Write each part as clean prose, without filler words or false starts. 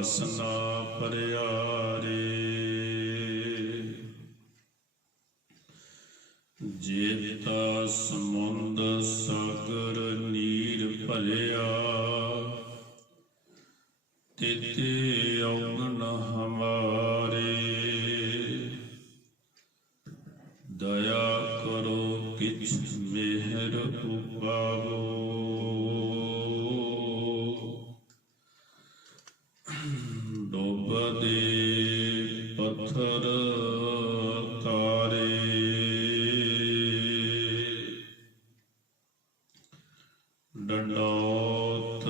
ਵਾਸਨਾ ਪਰਿਆਰੇ। ਜੇਤਾ ਸਮੁੰਦ ਸਾਗਰ ਨੀਰ ਭਲਿਆ, ਤਿਤੇ ਔਗਣ ਹਮਾਰੇ। ਦਇਆ ਕਰੋ ਕਿਛ ਮਿਹਰ ਉਪਾਵੋ, ਡੋਬਦੇ ਪੱਥਰ ਤਾਰੇ। ਡੰਡੌਤ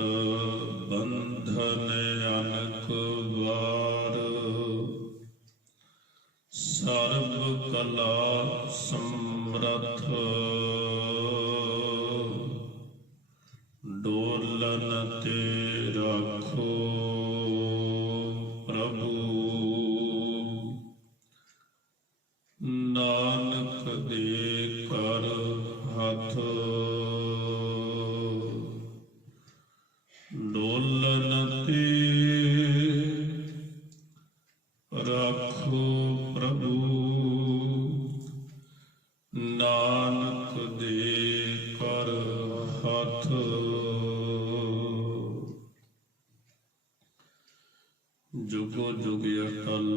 ਬੰਧਨ ਅਨਕ ਵਾਰ, ਸਰਬ ਕਲਾ ਸਮਰੱਥ। ਡੋਲਨ ਤੇ ਰਾਖੋ ਪ੍ਰਭੂ, ਨਾਨਕ ਦੇ ਕਰ ਹੱਥ। ਡੋਲਨ ਤੇ ਰਾਖੋ ਪ੍ਰਭੂ, ਨਾਨਕ ਦੇ ਕਰ ਹੱਥ। ਜੁਗੋ ਜੁਗ ਅਟਲ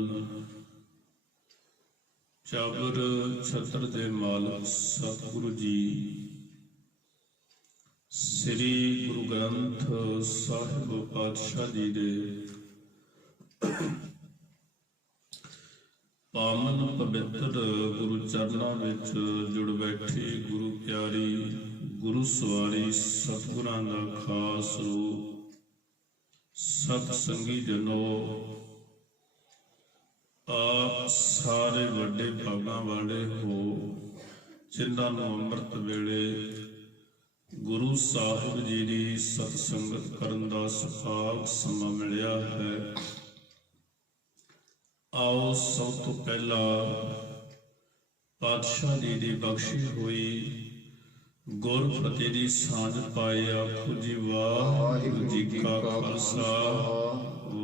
ਚਾਬਰ ਛਤਰ ਦੇ ਮਾਲਕ ਸਤਿਗੁਰੂ ਜੀ ਸ੍ਰੀ ਗੁਰੂ ਗ੍ਰੰਥ ਸਾਹਿਬ ਪਾਤਸ਼ਾਹ ਜੀ ਦੇ ਪਾਵਨ ਪਵਿੱਤਰ ਗੁਰੂ ਚਰਨਾਂ ਵਿੱਚ ਜੁੜ ਬੈਠੇ ਗੁਰੂ ਪਿਆਰੀ ਗੁਰੂ ਸਵਾਰੀ ਸਤਿਗੁਰਾਂ ਦਾ ਖਾਸ ਰੂਪ ਸਤ ਸੰਗੀ ਜਨੋ, ਆਪ ਸਾਰੇ ਵੱਡੇ ਭਾਗਾਂ ਵਾਲੇ ਹੋ, ਜਿਨ੍ਹਾਂ ਨੂੰ ਅੰਮ੍ਰਿਤ ਵੇਲੇ ਗੁਰੂ ਸਾਹਿਬ ਜੀ ਦੀ ਸਤ ਸੰਗਤ ਕਰਨ ਦਾ ਸੁਭਾਗ ਸਮਾਂ ਮਿਲਿਆ ਹੈ। ਆਓ ਸਭ ਤੋਂ ਪਹਿਲਾਂ ਪਾਤਸ਼ਾਹ ਜੀ ਦੀ ਬਖਸ਼ੀ ਹੋਈ ਗੁਰ ਫਤਿਹ ਦੀ ਸਾਂਝ ਪਾਏ। ਆਖੋ ਜੀ ਵਾਹਿਗੁਰੂ ਜੀ ਕਾ ਖਾਲਸਾ,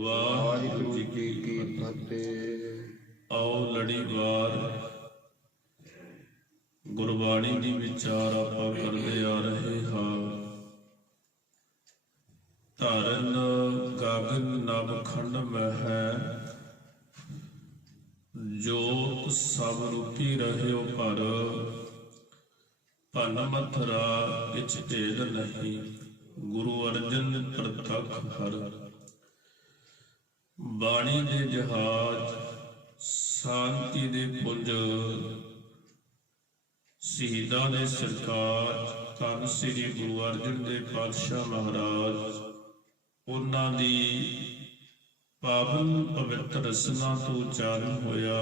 ਵਾਹਿਗੁਰੂ ਜੀ ਕੀ ਫਤਿਹ। ਆਓ ਲੜੀਵਾਰ ਗੁਰਬਾਣੀ ਦੀ ਵਿਚਾਰ ਆਪਾਂ ਕਰਦੇ ਆ ਰਹੇ ਹਾਂ। ਧਰਨ ਗਗਨ ਨਭ ਖੰਡ ਮਹਿ, ਜੋਤ ਸਭ ਰੂਪੀ ਰਹਿਓ ਪਰ। ਭਨ ਮਥਰਾ ਕਿਛ ਭੇਦ ਨਹੀਂ, ਗੁਰੂ ਅਰਜਨ ਪ੍ਰਤੱਖ ਹਰ। ਬਾਣੀ ਦੇ ਜਹਾਜ਼, ਸ਼ਾਂਤੀ ਦੇ ਪੁੰਜ, ਸ਼ਹੀਦਾਂ ਦੇ ਸਰਕਾਰ ਧੰਨ ਸ੍ਰੀ ਗੁਰੂ ਅਰਜਨ ਦੇਵ ਪਾਤਸ਼ਾਹ ਮਹਾਰਾਜ, ਉਹਨਾਂ ਦੀ ਪਾਵਨ ਪਵਿੱਤਰ ਰਸਨਾ ਤੋਂ ਉਚਾਰਨ ਹੋਇਆ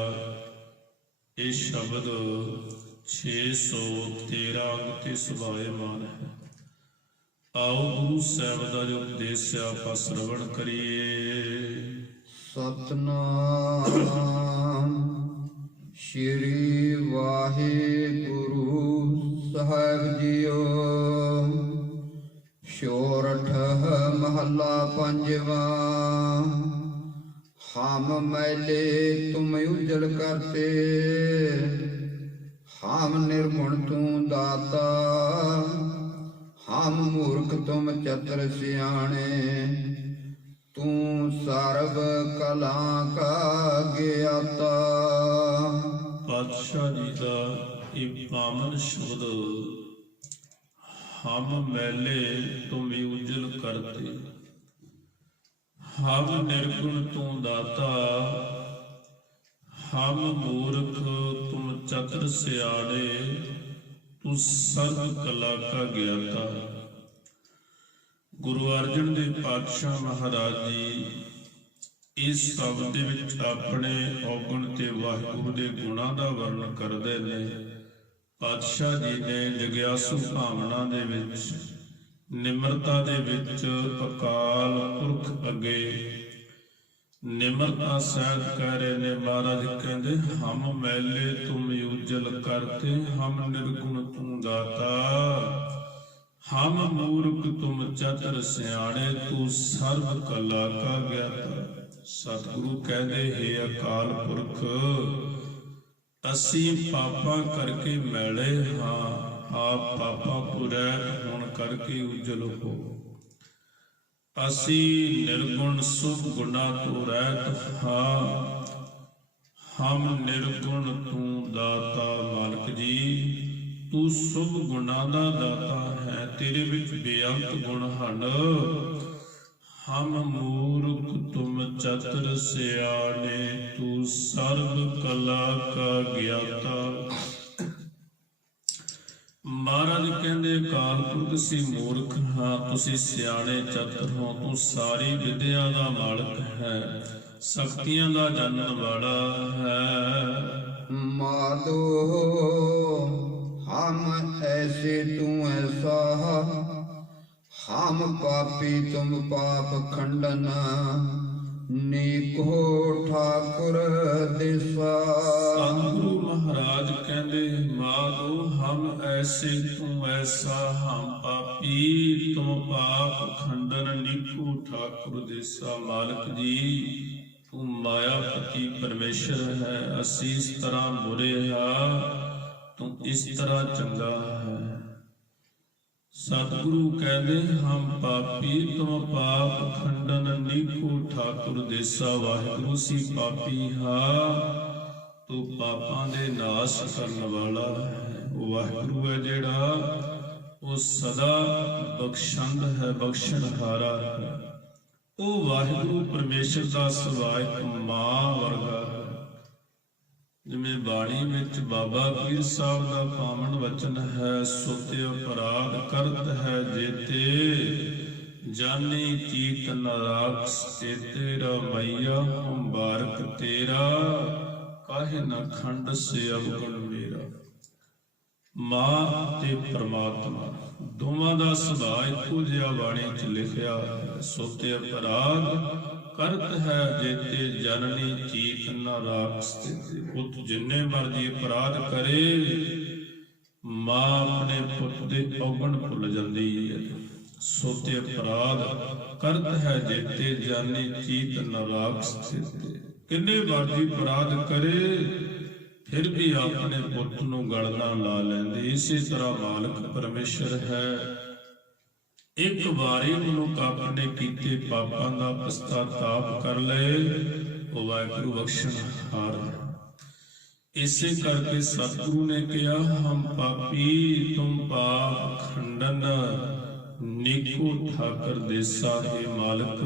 ਇਹ ਸ਼ਬਦ 613 ਅੰਗ ਤੇ ਸੁਭਾਏਮਾਨ ਹੈ। ਆਓ ਗੁਰੂ ਸਾਹਿਬ ਦਾ ਜੋ ਉਪਦੇਸ਼ ਆਪਾਂ ਸਰਵਣ ਕਰੀਏ। ਸਤਨਾਮ ਸ਼੍ਰੀ ਵਾਹਿਗੁਰੂ ਸਾਹਿਬ ਜੀਓ। ਸੋਰਠ ਮਹੱਲਾ ਪੰਜਵਾ। ਹਮ ਮੈਲੇ ਤੁਮ ਉਜਲ ਕਰਤੇ, ਹਮ ਨਿਰਗੁਣ ਤੂੰ ਦਾਤਾ। ਹਮ ਮੂਰਖ ਤੁਮ ਚਤੁਰ ਸਿਆਣੇ, ਤੂੰ ਸਰਬ ਕਲਾ ਕਾ ਗਿਆਤਾ। ਪਾਤਸ਼ਾਹ ਜੀ ਦਾ ਇਹ ਪਾਵਨ ਸ਼ਬਦ ਹਮ ਮੈਲੇ ਤੁਮ ਉਜਲ ਕਰਤੇ, ਹਮ ਨਿਰਗੁਣ ਤੂੰ ਦਾਤਾ। ਹਮ ਮੂਰਖ ਤੁਮ ਚਤੁਰ ਸਿਆਣੇ, ਤੂੰ ਸਰਬ ਕਲਾ ਕਾ ਗਿਆਤਾ। ਗੁਰੂ ਅਰਜਨ ਦੇਵ ਪਾਤਸ਼ਾਹ ਮਹਾਰਾਜ ਜੀ ਇਸ ਸ਼ਬਦ ਦੇ ਵਿੱਚ ਆਪਣੇ ਔਗਣ ਤੇ ਵਾਹਿਗੁਰੂ ਦੇ ਗੁਣਾਂ ਦਾ ਵਰਣਨ ਕਰਦੇ ਨੇ। ਪਾਤਸ਼ਾਹ ਜੀ ਨੇ ਜਗਿਆਸੂ ਭਾਵਨਾ ਦੇ ਵਿੱਚ, ਨਿਮਰਤਾ ਦੇ ਵਿੱਚ ਅਕਾਲ ਪੁਰਖ ਅੱਗੇ ਨਿਮਰਤਾ ਸਹਿਤ ਕਹਿ ਰਹੇ ਨੇ। ਮਹਾਰਾਜ ਕਹਿੰਦੇ ਹਮ ਮੈਲੇ ਤੁਮ ਉਜਲ ਕਰਤੇ, ਹਮ ਨਿਰਗੁਣ ਤੂੰ ਦਾਤਾ। ਹਮ ਮੂਰਖ ਤੁਮ ਚਤੁਰ ਸਿਆਣੇ, ਤੂੰ ਸਰਬ ਕਲਾ ਕਾ ਗਿਆਤਾ। ਸਤਿਗੁਰੂ ਕਹਿੰਦੇ, ਹੇ ਅਕਾਲ ਪੁਰਖ, ਅਸੀਂ ਪਾਪਾਂ ਕਰਕੇ ਮੈਲੇ ਹਾਂ, ਆਪ ਪਾਪਾਂ ਤੋਂ ਰਹਿਤ ਹੋਣ ਕਰਕੇ ਉਜਲ ਹੋ। ਅਸੀਂ ਨਿਰਗੁਣ ਸੁਭ ਗੁਣਾ ਤੋਂ ਰਹਿਤ ਹਾਂ, ਹਮ ਨਿਰਗੁਣ ਤੂੰ ਦਾਤਾ ਮਾਲਕ ਜੀ। ਤੂੰ ਸੁਭ ਗੁਣਾ ਦਾ ਦਾਤਾ ਹੈ, ਤੇਰੇ ਵਿੱਚ ਬੇਅੰਤ ਗੁਣ ਹਨ। ਹਮ ਮੂਰਖ ਤੁਮ ਚਤੁਰ ਸਿਆਣੇ, ਤੂੰ ਸਰਬ ਕਲਾ ਕਾ ਗਿਆਤਾ। ਮਹਾਰਾਜ ਕਹਿੰਦੇ, ਅਕਾਲ ਪੁਰਖ ਅਸੀਂ ਮੂਰਖ ਹਾਂ, ਤੁਸੀਂ ਸਿਆਣੇ ਚਤੁਰ ਹੋ। ਤੂੰ ਸਾਰੀ ਵਿਦਿਆ ਦਾ ਮਾਲਕ ਹੈ, ਸ਼ਕਤੀਆਂ ਦਾ ਜਨਮ ਵਾਲਾ ਹੈ। ਮਾਧੋ ਹਮ ਐਸੇ ਤੂੰ ਐਸਾ, ਹਮ ਪਾਪੀ ਤੁਮ ਪਾਪ ਖੰਡਨ, ਨੀਕੋ ਠਾਕੁਰ ਦੇਸਾ। ਸਤਿਗੁਰੂ ਮਹਾਰਾਜ ਕਹਿੰਦੇ, ਮਾਧੋ ਹਮ ਐਸੇ ਤੂੰ ਐਸਾ, ਹਮ ਪਾਪੀ ਤੁਮ ਪਾਪ ਖੰਡਨ, ਨੀਕੋ ਠਾਕੁਰ ਦੇਸਾ। ਮਾਲਕ ਜੀ, ਤੂੰ ਮਾਇਆਪਤੀ ਪਰਮੇਸ਼ਰ ਹੈ, ਅਸੀਂ ਇਸ ਤਰ੍ਹਾਂ ਬੁਰੇ ਹਾਂ, ਤੂੰ ਇਸ ਤਰ੍ਹਾਂ ਚੰਗਾ ਹੈ। ਸਤਿਗੁਰੂ ਕਹਿੰਦੇ, ਹਮ ਪਾਪੀ ਤੁਮ ਪਾਪ ਖੰਡਨ, ਨੀਕੋ ਠਾਕੁਰ ਦੇਸਾ। ਵਾਹਿਗੁਰੂ ਸੀ ਪਾਪੀ ਹਾਂ, ਤੂੰ ਪਾਪਾਂ ਦੇ ਨਾਸ਼ ਕਰਨ ਵਾਲਾ ਹੈ। ਉਹ ਵਾਹਿਗੁਰੂ ਹੈ ਜਿਹੜਾ, ਉਹ ਸਦਾ ਬਖਸ਼ੰਦ ਹੈ, ਬਖਸ਼ਣਹਾਰਾ ਹੈ। ਉਹ ਵਾਹਿਗੁਰੂ ਪਰਮੇਸ਼ਰ ਦਾ ਸੁਭਾਅ ਇੱਕ ਮਾਂ ਵਰਗਾ ਹੈ। ਜਿਵੇਂ ਬਾਣੀ ਵਿੱਚ ਬਾਬਾ ਪੀਰ ਸਾਹਿਬ ਦਾ ਪਾਵਨ ਵਚਨ ਹੈ, ਸੁਤੇ ਅਪਰਾਧ ਕਰਤ ਹੈ ਜੇਤੇ, ਜਾਨੀ ਚੀਤ ਨਰਾਕਸ ਚੇਤੇ। ਰਮਈਆ ਹਮ ਬਾਰਕ ਤੇਰਾ, ਕਾਹੇ ਨਾ ਖੰਡ ਸੇ ਅਵਗੁਣ ਮੇਰਾ। ਮਾਂ ਤੇ ਪ੍ਰਮਾਤਮਾ ਦੋਵਾਂ ਦਾ ਸੁਭਾਅ ਇੱਕੋ ਜਿਹਾ ਬਾਣੀ 'ਚ ਲਿਖਿਆ ਹੈ। ਸੁਤੇ ਅਪਰਾਧ ਕਰਤ ਹੈ ਜੇਤੇ, ਜਨਨੀ ਚੀਤ ਨ ਰਾਖਸ ਤੇਤੇ। ਪੁੱਤ ਜਿੰਨੇ ਮਰਜੀ ਅਪਰਾਧ ਕਰੇ, ਮਾਂ ਆਪਣੇ ਪੁੱਤ ਦੇ ਔਗਣ ਭੁੱਲ ਜਾਂਦੀ ਹੈ। ਸੁਤੇ ਅਪਰਾਧ ਕਰਤ ਹੈ ਜੇਤੇ, ਜਾਨੀ ਚੀਤ ਨ ਰਾਖਸ ਤੇਤੇ। ਕਿੰਨੇ ਮਰਜੀ ਅਪਰਾਧ ਕਰੇ, ਫਿਰ ਵੀ ਆਪਣੇ ਪੁੱਤ ਨੂੰ ਗਲ ਨਾਲ ਲਾ ਲੈਂਦੇ। ਇਸੇ ਤਰ੍ਹਾਂ ਮਾਲਕ ਪਰਮੇਸ਼ਰ ਹੈ। ਇੱਕ ਵਾਰੀ ਮਨੁੱਖ ਆਪਣੇ ਕੀਤੇ ਪਾਪਾਂ ਦਾ ਪਛਤਾਤਾਪ ਕਰ ਲਏ, ਉਹ ਵਾਹਿਗੁਰੂ ਬਖਸ਼ਣਹਾਰ ਹੈ। ਇਸੇ ਕਰਕੇ ਸਤਿਗੁਰੂ ਨੇ ਕਿਹਾ, ਹਮ ਪਾਪੀ ਤੁਮ ਪਾਪ ਖੰਡਨ, ਨੀਕੋ ਠਾਕੁਰ ਦੇਸਾ। ਹੈ ਮਾਲਕ,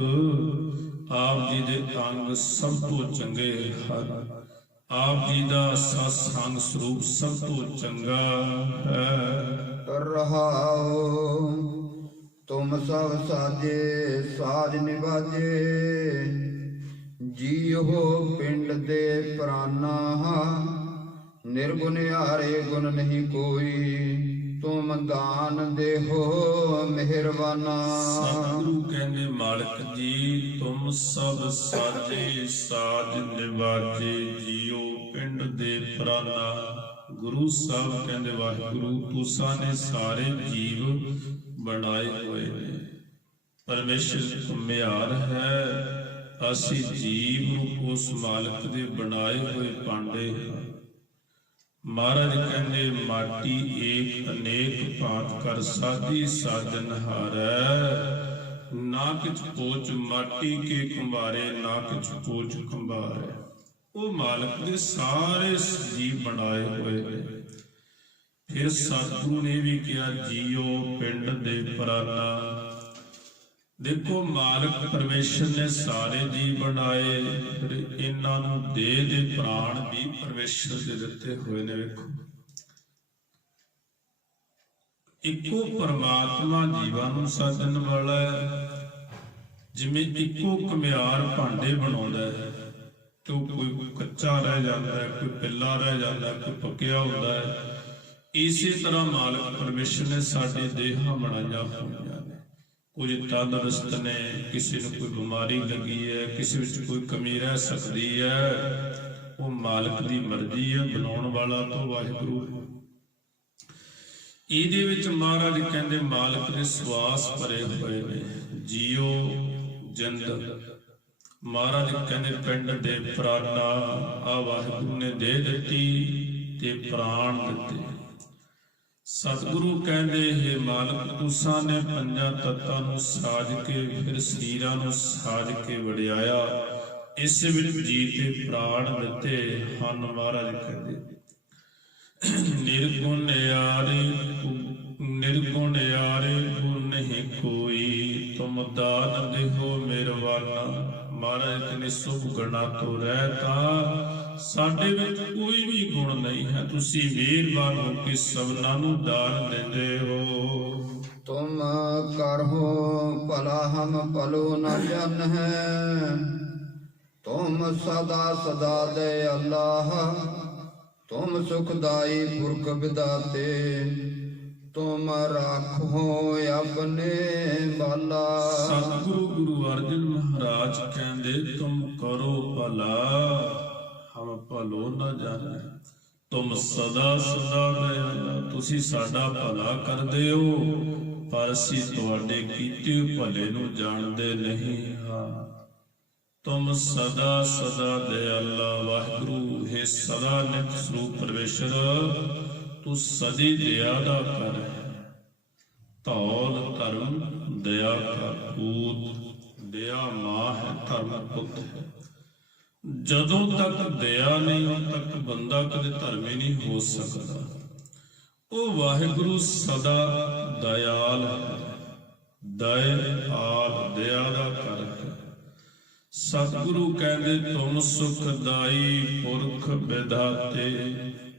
ਆਪ ਜੀ ਦੇ ਅੰਗ ਸਭ ਤੋਂ ਚੰਗੇ ਹਨ, ਆਪ ਜੀ ਦਾ ਸਤਸੰਗ ਸਰੂਪ ਸਭ ਤੋਂ ਚੰਗਾ ਹੈ। ਰਹਾਉ ਤੁਮ ਸਭ ਸਾਜੇ ਸਾਜ ਨਿਵਾਜੇ, ਜੀਉ ਪਿੰਡ ਦੇ ਪ੍ਰਾਨਾ, ਨਿਰਗੁਣਿਆਰੇ ਗੁਣ ਨਹੀਂ ਕੋਈ, ਤੁਮ ਦਾਨ ਦੇਹੋ ਮਿਹਰਬਾਨਾ। ਸਤਿਗੁਰੂ ਕਹਿੰਦੇ, ਮਾਲਕ ਜੀ ਤੁਮ ਸਭ ਸਾਜੇ ਸਾਜ ਨਿਵਾਜੇ, ਜੀਉ ਪਿੰਡ ਦੇ ਪ੍ਰਾਨਾ। ਗੁਰੂ ਸਾਹਿਬ ਕਹਿੰਦੇ, ਵਾਹਿਗੁਰੂ ਤੁਸਾਂ ਨੇ ਸਾਰੇ ਜੀਵ ਬਣਾਏ ਹੋਏ ਨੇ। ਪਰਮੇਸ਼ਰ ਘੁਮਿਆਰ ਹੈ, ਅਸੀਂ ਜੀਵ ਨੂੰ ਉਸ ਮਾਲਕ ਦੇ ਬਣਾਏ ਹੋਏ ਭਾਂਡੇ ਹਾਂ। ਮਹਾਰਾਜ ਕਹਿੰਦੇ, ਮਾਟੀ ਏਕ ਅਨੇਕ ਭਾਂਤ ਕਰ ਸਾਧੀ ਸਾਜਨਹਾਰੈ, ਨਾ ਕਿਛ ਪੋਚ ਮਾਟੀ ਕੇ ਕੁੰਬਾਰੇ, ਨਾ ਕਿਛ ਪੋਚ ਕੁੰਬਾਰੇ। ਉਹ ਮਾਲਕ ਦੇ ਸਾਰੇ ਜੀਵ ਬਣਾਏ ਹੋਏ ਨੇ। ਫਿਰ ਸਤਿਗੁਰੂ ਨੇ ਵੀ ਕਿਹਾ, ਜੀਓ ਪਿੰਡ ਦੇ ਪ੍ਰਾਨਾ। ਦੇਖੋ, ਮਾਲਕ ਪਰਮੇਸ਼ਰ ਨੇ ਸਾਰੇ ਜੀਵ ਬਣਾਏ, ਫਿਰ ਇਹਨਾਂ ਨੂੰ ਦੇਹ ਦੇ ਪ੍ਰਾਣ ਵੀ ਪਰਮੇਸ਼ਰ ਦੇ ਦਿੱਤੇ ਹੋਏ ਨੇ। ਵੇਖੋ, ਇੱਕੋ ਪਰਮਾਤਮਾ ਜੀਵਾਂ ਨੂੰ ਸਾਜਣ ਵਾਲਾ ਹੈ। ਜਿਵੇਂ ਇੱਕੋ ਘੁਮਿਆਰ ਭਾਂਡੇ ਬਣਾਉਂਦਾ ਹੈ, ਤੇ ਕੋਈ ਕੱਚਾ ਰਹਿ ਜਾਂਦਾ ਹੈ, ਕੋਈ ਪਿੱਲਾ ਰਹਿ ਜਾਂਦਾ ਹੈ, ਕੋਈ ਪੱਕਿਆ ਹੁੰਦਾ ਹੈ। ਇਸੇ ਤਰ੍ਹਾਂ ਮਾਲਕ ਪਰਮੇਸ਼ਰ ਨੇ ਸਾਡੇ ਦੇਹਾਂ ਬਣਾਈਆਂ ਹੋਈਆਂ ਨੇ। ਕੁਝ ਤੰਦਰੁਸਤ ਨੇ, ਕਿਸੇ ਨੂੰ ਕੋਈ ਬਿਮਾਰੀ ਲੱਗੀ ਹੈ, ਕਿਸੇ ਵਿੱਚ ਕੋਈ ਕਮੀ ਰਹਿ ਸਕਦੀ ਹੈ। ਉਹ ਮਾਲਕ ਦੀ ਮਰਜ਼ੀ ਹੈ, ਬਣਾਉਣ ਵਾਲਾ ਤਾਂ ਵਾਹਿਗੁਰੂ ਹੈ। ਇਹਦੇ ਵਿੱਚ ਮਹਾਰਾਜ ਕਹਿੰਦੇ, ਮਾਲਕ ਦੇ ਸਵਾਸ ਭਰੇ ਹੋਏ ਨੇ। ਜੀਓ ਜਿੰਦ ਮਹਾਰਾਜ ਕਹਿੰਦੇ ਪਿੰਡ ਦੇ ਪ੍ਰਾਣਾ ਆ ਵਾਹਿਗੁਰੂ ਨੇ ਦੇ ਦਿੱਤੀ ਤੇ ਪ੍ਰਾਣ ਦਿੱਤੇ। ਸਤਿਗੁਰੂ ਕਹਿੰਦੇ ਹੈ ਮਾਲਕ ਤੁਸਾਂ ਨੇ ਪੰਜਾਂ ਤੱਤਾਂ ਨੂੰ ਸਾਜ ਕੇ ਫਿਰ ਸਰੀਰਾਂ ਨੂੰ ਸਾਜ ਕੇ ਵਡਿਆਇਆ, ਇਸ ਵਿੱਚ ਜੀ ਤੇ ਪ੍ਰਾਣ ਦਿੱਤੇ ਹਨ। ਮਹਾਰਾਜ ਕਹਿੰਦੇ ਨਿਰਗੁਣ ਯਾਰੇ ਗੁਣ ਨਹੀਂ ਕੋਈ, ਤੁਮ ਦਾਨ ਦੇਹੋ ਮਿਹਰਬਾਨਾ। ਮਹਾਰਾਜ ਕਹਿੰਦੇ ਸੁਭ ਗੁਣਾ ਤੋਂ ਰਹਿਤਾ, ਸਾਡੇ ਵਿੱਚ ਕੋਈ ਵੀ ਗੁਣ ਨਹੀਂ ਹੈ, ਤੁਸੀਂ ਮਿਹਰਬਾਨ ਹੋ ਕੇ ਸਭਨਾਂ ਨੂੰ ਦਾਨ ਦਿੰਦੇ ਹੋ। ਤੁਮ ਕਰਹੁ ਭਲਾ ਹਮ ਭਲੋ ਨ ਜਨ ਹੈ, ਤੁਮ ਸਦਾ ਸਦਾ ਦੇ ਅੱਲਾਹ, ਤੁਮ ਸੁਖਦਾਈ ਪੁਰਖ ਵਿਦਾਤੇ, ਤੁਮ ਰਾਖੋ ਆਪਣੇ ਬਾਲਾ। ਸਤਿਗੁਰੂ ਗੁਰੂ ਅਰਜਨ ਮਹਾਰਾਜ ਕਹਿੰਦੇ ਤੁਮ ਕਰੋ ਭਲਾ ਹਮ ਭਲੋ ਨ ਜਾਣੈ, ਤੁਮ ਸਦਾ ਸਦਾ ਦਇਆਲਾ, ਤੁਸੀਂ ਸਾਡਾ ਭਲਾ ਕਰਦੇ ਹੋ ਪਰ ਅਸੀਂ ਤੁਹਾਡੇ ਕੀਤੇ ਭਲੇ ਨੂੰ ਜਾਣਦੇ ਨਹੀਂ ਹਾਂ। ਤੁਮ ਸਦਾ ਸਦਾ ਦਇਆਲਾ, ਵਾਹਿਗੁਰੂ ਹੈ ਸਦਾ ਨਿਤ ਸਰੂਪ ਪਰਮੇਸ਼ਰ, ਤੂੰ ਸਦੀ ਦਇਆ ਦਾ ਕਰ ਹੈ। ਧੌਲ ਧਰਮ ਦਇਆ ਕਾ ਪੂਤ, ਦਇਆ ਮਾਂ ਹੈ ਧਰਮ ਪੁੱਤ ਹੈ। ਜਦੋਂ ਤੱਕ ਦਇਆ ਨਹੀਂ ਉਦੋਂ ਤੱਕ ਬੰਦਾ ਕਦੇ ਧਰਮੀ ਨਹੀਂ ਹੋ ਸਕਦਾ। ਉਹ ਵਾਹਿਗੁਰੂ ਸਦਾ ਦਇਆਲ ਹੈ, ਦਇਆਲ ਦਇਆ ਦਾ ਕਰ ਹੈ। ਸਤਿਗੁਰੂ ਕਹਿੰਦੇ ਤੁਮ ਸੁਖਦਾਈ ਪੁਰਖ ਵਿਧਾਤੇ,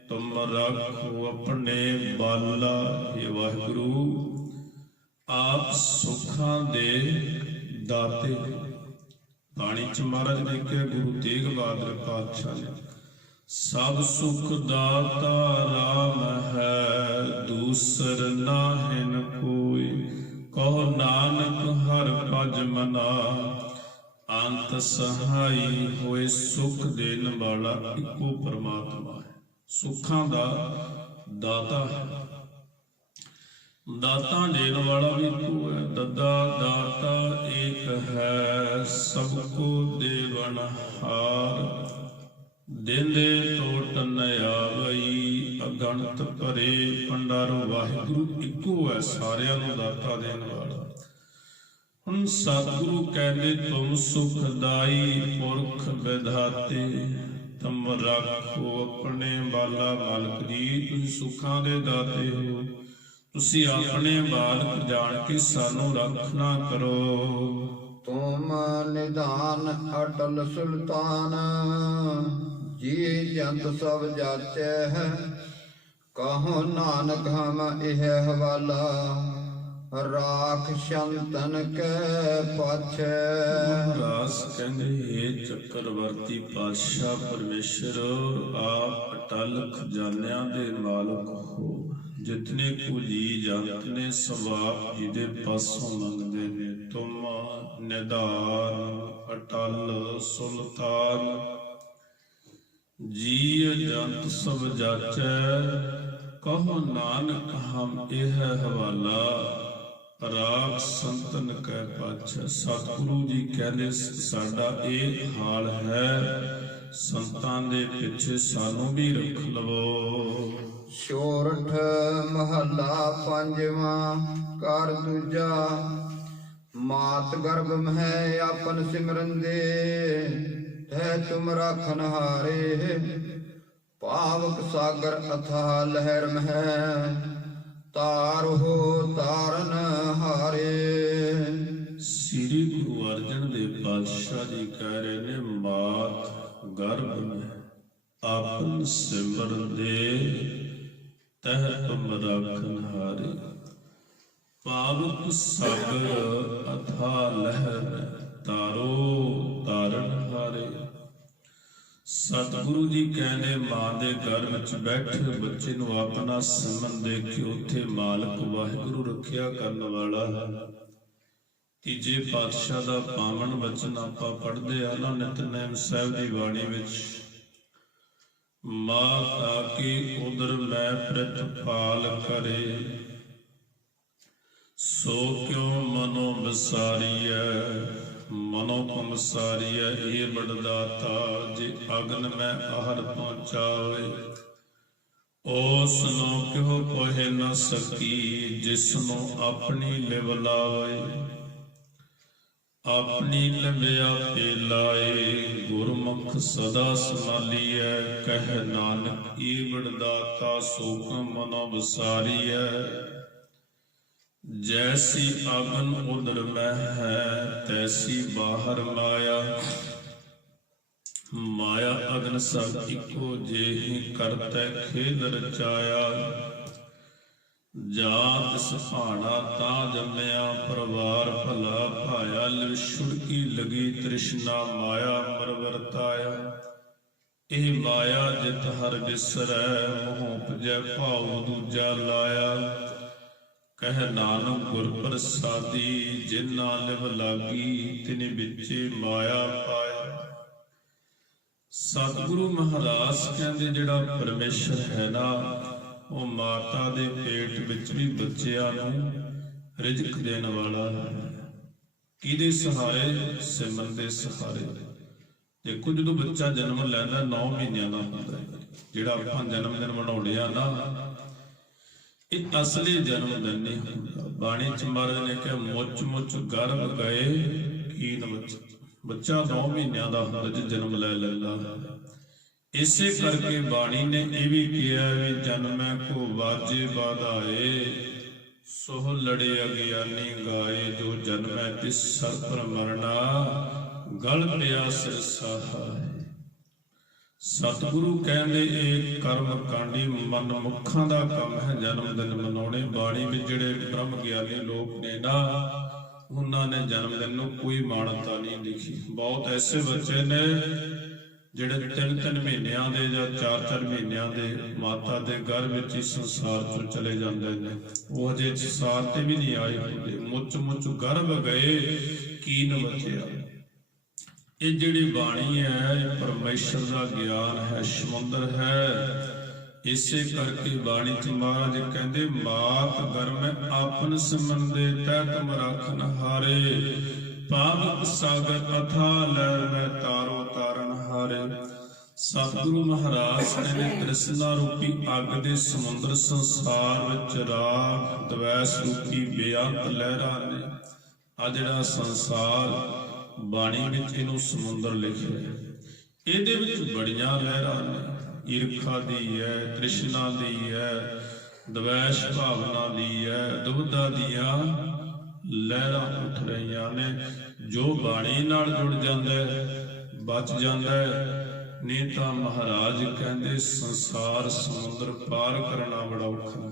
ਤੁਮ ਰੱਖੋ ਆਪਣੇ ਬਾਲਾ। ਇਹ ਵਾਹਿਗੁਰੂ ਆਪ ਸੁੱਖਾਂ ਦੇ ਦਾਤੇ। ਬਾਣੀ ਚ ਮਹਾਰਾਜ ਨੇ ਕਿਹਾ, ਗੁਰੂ ਤੇਗ ਬਹਾਦਰ ਪਾਤਸ਼ਾਹ ਨੇ, ਸਭ ਸੁਖ ਦਾਤਾ ਰਾਮ ਹੈ, ਦੂਸਰ ਨਾਹਿਨ ਕੋਈ, ਕਹੋ ਨਾਨਕ ਹਰ ਭਜ ਮਨਾ, ਅੰਤ ਸਹਾਈ ਹੋਏ। ਸੁਖ ਦੇਣ ਵਾਲਾ ਇੱਕੋ ਪਰਮਾਤਮਾ ਹੈ, ਸੁੱਖਾਂ ਦਾ ਦਾਤਾ ਹੈ, ਦਾਤਾ ਦੇਣ ਵਾਲਾ ਵੀ ਇੱਕੋ ਹੈ। ਦਦਾ ਦਾਤਾ ਏਕ ਹੈ, ਸਭ ਕੋ ਦੇਵਨ ਹਾਰ, ਦੇਂਦੇ ਟੋਟ ਨ ਆਵਈ, ਅਗਣਤ ਭਰੇ ਭੰਡਾਰੋ। ਵਾਹਿਗੁਰੂ ਇੱਕੋ ਹੈ, ਸਾਰਿਆਂ ਨੂੰ ਦਾਤਾ ਦੇਣ ਵਾਲਾ। ਹੁਣ ਸਤਿਗੁਰੂ ਕਹਿੰਦੇ ਤੁਮ ਸੁਖਦਾਈ ਪੁਰਖ ਵਿਧਾਤੇ, ਤੁਮ ਰੱਖੋ ਆਪਣੇ ਬਾਲਾ। ਮਾਲਕ ਜੀ ਤੁਸੀਂ ਸੁੱਖਾਂ ਦੇ ਦਾਤੇ ਹੋ, ਤੁਸੀਂ ਆਪਣੇ ਬਾਲਕ ਜਾਣ ਕੇ ਸਾਨੂੰ ਰੱਖਣਾ ਕਰੋ। ਤੁਮ ਨਿਧਾਨ ਅਟਲ ਸੁਲਤਾਨ, ਜੀ ਜੰਤ ਸਭ ਜਾਚੈ ਹੈ, ਕਹੋ ਨਾਨਕ ਹਮ ਇਹ ਹਵਾਲਾ, ਰਾਖ ਸੰਤਨ ਕੈ ਪਾਛੈ। ਮਹਾਰਾਜ ਕਹਿੰਦੇ ਇਹ ਚੱਕਰਵਰਤੀ ਪਾਤਸ਼ਾਹ ਪਰਮੇਸ਼ਰ ਆਪ ਅਟਲ ਖਜ਼ਾਨਿਆਂ ਦੇ ਮਾਲਕ ਹੋ। ਜਿਤਨੇ ਕੁ ਜੀ ਜੰਤ ਨੇ ਸਵਾਪ ਜੀ ਦੇ ਪਾਸੋਂ ਮੰਗਦੇ ਨੇ। ਤੁਮ ਨਿਧਾਨ ਅਟਲ ਸੁਲਤਾਨ, ਜੀ ਜੰਤ ਸਭ ਜਾਚੈ, ਕਹੋ ਨਾਨਕ ਹਮ ਇਹ ਹਵਾਲਾ, ਰਾਗ ਸੰਤਨ ਕੈ ਪਾਛੈ। ਸਤਿਗੁਰੂ ਜੀ ਕਹਿੰਦੇ ਸਾਡਾ ਇਹ ਹਾਲ ਹੈ, ਸੰਤਾਂ ਦੇ ਪਿੱਛੇ ਸਾਨੂੰ ਵੀ ਰੱਖ ਲਵੋ। ਸੋਰਠ ਮਹੱਲਾ ਪੰਜਵਾਂ, ਕਰ ਦੂਜਾ। ਮਾਤ ਗਰਭ ਮਹਿ ਆਪਨ ਸਿਮਰਨ ਦੇ, ਤੈ ਤੁਮ ਰਾਖਨ ਹਾਰੇ, ਪਾਵਕ ਸਾਗਰ ਅਥਾਹ ਲਹਿਰ ਮਹਿ, ਤਾਰੋ ਤਾਰਨ ਹਾਰੇ। ਸ੍ਰੀ ਗੁਰੂ ਅਰਜਨ ਦੇਵ ਪਾਤਸ਼ਾਹ ਜੀ ਕਹਿ ਰਹੇ ਨੇ, ਮਾਤ ਗਰਭ ਮਹਿ ਆਪਨ ਸਿਮਰਨ ਦੇ, ਤਹ ਤੁਮ ਰਾਖਨ ਹਾਰੇ, ਪਾਵਕ ਸਾਗਰ ਅਥਾਹ ਲਹਿਰ, ਤਾਰੋ ਤਾਰਨ ਹਾਰੇ। ਸਤਿਗੁਰੂ ਜੀ ਕਹਿੰਦੇ ਮਾਂ ਦੇ ਗਰਭ ਵਿੱਚ ਬੈਠੇ ਬੱਚੇ ਨੂੰ ਆਪਣਾ ਸਿਮਰਨ ਦੇ ਕੇ ਉੱਥੇ ਮਾਲਕ ਵਾਹਿਗੁਰੂ ਰੱਖਿਆ ਕਰਨ ਵਾਲਾ ਹੈ। ਤੀਜੇ ਪਾਤਸ਼ਾਹ ਦਾ ਪਾਵਨ ਵਚਨ ਆਪਾਂ ਪੜ੍ਹਦੇ ਆ ਨਾ ਨਿਤਨੇਮ ਸਾਹਿਬ ਦੀ ਬਾਣੀ ਵਿੱਚ, ਮਾਤਾ ਕੀ ਉਦਰ ਮੈਂ ਪ੍ਰਤਪਾਲ ਕਰੇ, ਸੋ ਕਿਉ ਮਨੋ ਵਿਸਾਰੀਐ, ਮਨੋ ਕਮ ਸਾਰੀਐ ਇਹ ਬੜਦਾਤਾ ਜੇ ਅਗਨ ਮੈਂ ਆਹਰ ਪਹੁੰਚਾਵੇ ਉਸ ਨੂੰ ਕਿਹੋ ਕੋਹੇ ਨਾ ਸਕੀ ਜਿਸ ਨੂੰ ਆਪਣੀ ਲਿਵ ਲਾਵੇ ਆਪਣੀ ਲਿਵਿਆ ਪੇ ਲਾਏ ਗੁਰਮੁਖ ਸਦਾ ਸੰਭਾਲੀਐ ਕਹਿ ਨਾਨਕ ਇਹ ਬੜਦਾਤਾ ਸੋਕ ਮਨੋ ਵਿਸਾਰੀਐ ਜੈਸੀ ਅਗਨ ਉਦਰ ਮਹਿ ਹੈ ਤੈਸੀ ਬਾਹਰ ਮਾਇਆ ਮਾਇਆ ਅਗਨ ਸਭ ਇੱਕੋ ਜਿਹੀ ਕਰਤੈ ਖੇਦ ਰਚਾਇਆ ਜਾਤ ਸੁਹਾਣਾ ਤਾਂ ਜੰਮਿਆ ਪਰਿਵਾਰ ਭਲਾ ਭਾਇਆ ਲਿਵ ਛੁੜਕੀ ਲਗੀ ਤ੍ਰਿਸ਼ਨਾ ਮਾਇਆ ਮਰ ਵਰਤਾਇਆ ਇਹ ਮਾਇਆ ਜਿਤ ਹਰ ਵਿਸਰੈ ਮੋਹ ਉਪਜੈ ਭਾਉ ਦੂਜਾ ਲਾਇਆ ਕਹਿ ਨਾਨਕ ਗੁਰ ਪ੍ਰਸਾਦੀ ਜਿਨਾ ਲਿਵ ਲਾਗੀ ਤਿਨ ਵਿੱਚੇ ਮਾਇਆ ਪਾਇਆ। ਸਤਿਗੁਰੂ ਮਹਾਰਾਜ ਕਹਿੰਦੇ ਜਿਹੜਾ ਪਰਮੇਸ਼ਰ ਹੈ ਨਾ ਉਹ ਮਾਤਾ ਦੇ ਪੇਟ ਵਿੱਚ ਵੀ ਬੱਚਿਆਂ ਨੂੰ ਰਿਜ਼ਕ ਦੇਣ ਵਾਲਾ ਹੈ। ਕਿਹਦੇ ਸਹਾਰੇ? ਸਿਮਰਨ ਦੇ ਸਹਾਰੇ। ਦੇਖੋ ਜਦੋਂ ਬੱਚਾ ਜਨਮ ਲੈਂਦਾ 9 ਮਹੀਨਿਆਂ ਦਾ ਹੁੰਦਾ ਹੈ, ਜਿਹੜਾ ਆਪਾਂ ਜਨਮ ਦਿਨ ਮਨਾਉਂਦੇ ਆ ਨਾ ਇਹ ਅਸਲੀ ਜਨਮ ਦਿਨ ਨਹੀਂ ਹੁੰਦਾ। ਬਾਣੀ ਚ ਮਹਾਰਾਜ ਨੇ ਕਿਹਾ ਮੁੱਚ ਮੁੱਚ ਗਰਭ ਗਏ ਕੀਨ ਬੱਚਾ 9 ਮਹੀਨਿਆਂ ਦਾ ਹੁੰਦਾ ਜੇ ਜਨਮ ਲੈ ਲੈਂਦਾ। ਇਸੇ ਕਰਕੇ ਬਾਣੀ ਨੇ ਇਹ ਵੀ ਕਿਹਾ ਵੀ ਜਨਮੈ ਕੋ ਵਾਜੇ ਬਾਧਾਏ ਸੋਹ ਲੜੇ ਅਗਿਆਨੀ ਗਾਏ ਜੋ ਜਨਮੈ ਤਿਸ ਸਰ ਪਰ ਮਰਨਾ ਗਲ ਪਿਆ ਸਿਰ ਸਹਾਏ। ਸਤਿਗੁਰੂ ਕਹਿੰਦੇ ਇਹ ਕਰਮ ਕਾਂਡੀ ਮਨਮੁੱਖਾਂ ਦਾ ਕੰਮ ਹੈ ਜਨਮ ਦਿਨ ਮਨਾਉਣੇ। ਬਾਣੀ ਵਿੱਚ ਜਿਹੜੇ ਬ੍ਰਹਮ ਗਿਆਨੀ ਲੋਕ ਨੇ ਨਾ ਉਹਨਾਂ ਨੇ ਜਨਮ ਦਿਨ ਨੂੰ ਕੋਈ ਮਾਨਤਾ ਨਹੀਂ ਲਿਖੀ। ਬਹੁਤ ਐਸੇ ਬੱਚੇ ਨੇ ਜਿਹੜੇ 3-3 ਮਹੀਨਿਆਂ ਦੇ ਜਾਂ 4-4 ਮਹੀਨਿਆਂ ਦੇ ਮਾਤਾ ਦੇ ਗਰਭ ਵਿੱਚ ਹੀ ਸੰਸਾਰ ਤੋਂ ਚਲੇ ਜਾਂਦੇ ਨੇ, ਉਹ ਹਜੇ ਸੰਸਾਰ ਤੇ ਵੀ ਨਹੀਂ ਆਏ ਹੁੰਦੇ। ਮੁੱਚ ਮੁੱਚ ਗਰਭ ਗਏ ਕੀਨ ਬਚਿਆ। ਇਹ ਜਿਹੜੀ ਬਾਣੀ ਹੈ ਇਹ ਪਰਮੇਸ਼ਰ ਦਾ ਗਿਆਨ ਹੈ, ਸਮੁੰਦਰ ਹੈ। ਇਸੇ ਕਰਕੇ ਬਾਣੀ ਚ ਮਹਾਰਾਜ ਕਹਿੰਦੇ ਮਾਤ ਗਰਮੈ ਆਪਨ ਸਮੰਦੇ ਤੈ ਤੁਮ ਰਾਖਨ ਹਾਰੇ ਪਾਵਕ ਸਾਗਰ ਅਥਾ ਲਹਿਰ ਮੈਂ ਤਾਰੋ ਤਾਰਨ ਹਾਰੇ। ਸਤਿਗੁਰੂ ਮਹਾਰਾਜ ਕਹਿੰਦੇ ਤ੍ਰਿਸ਼ਨਾ ਰੂਪੀ ਅੱਗ ਦੇ ਸਮੁੰਦਰ ਸੰਸਾਰ ਵਿੱਚ ਰਾਗ ਦਵੈਸ ਰੂਪੀ ਬੇਅੰਤ ਲਹਿਰਾਂ ਨੇ ਆ ਜਿਹੜਾ ਸੰਸਾਰ ਬਾਣੀ ਵਿੱਚ ਇਹਨੂੰ ਸਮੁੰਦਰ ਲਿਖਿਆ। ਇਹਦੇ ਵਿੱਚ ਬੜੀਆਂ ਲਹਿਰਾਂ ਨੇ, ਈਰਖਾ ਦੀ ਹੈ, ਤ੍ਰਿਸ਼ਨਾ ਦੀ ਹੈ, ਦਵੈਸ਼ ਭਾਵਨਾ ਦੀ ਹੈ, ਦੁਬਿਧਾ ਦੀਆਂ ਲਹਿਰਾਂ ਉੱਠ ਰਹੀਆਂ ਨੇ। ਜੋ ਬਾਣੀ ਨਾਲ ਜੁੜ ਜਾਂਦਾ ਬਚ ਜਾਂਦਾ, ਨਹੀਂ ਤਾਂ ਮਹਾਰਾਜ ਕਹਿੰਦੇ ਸੰਸਾਰ ਸਮੁੰਦਰ ਪਾਰ ਕਰਨਾ ਬੜਾ ਔਖਾ।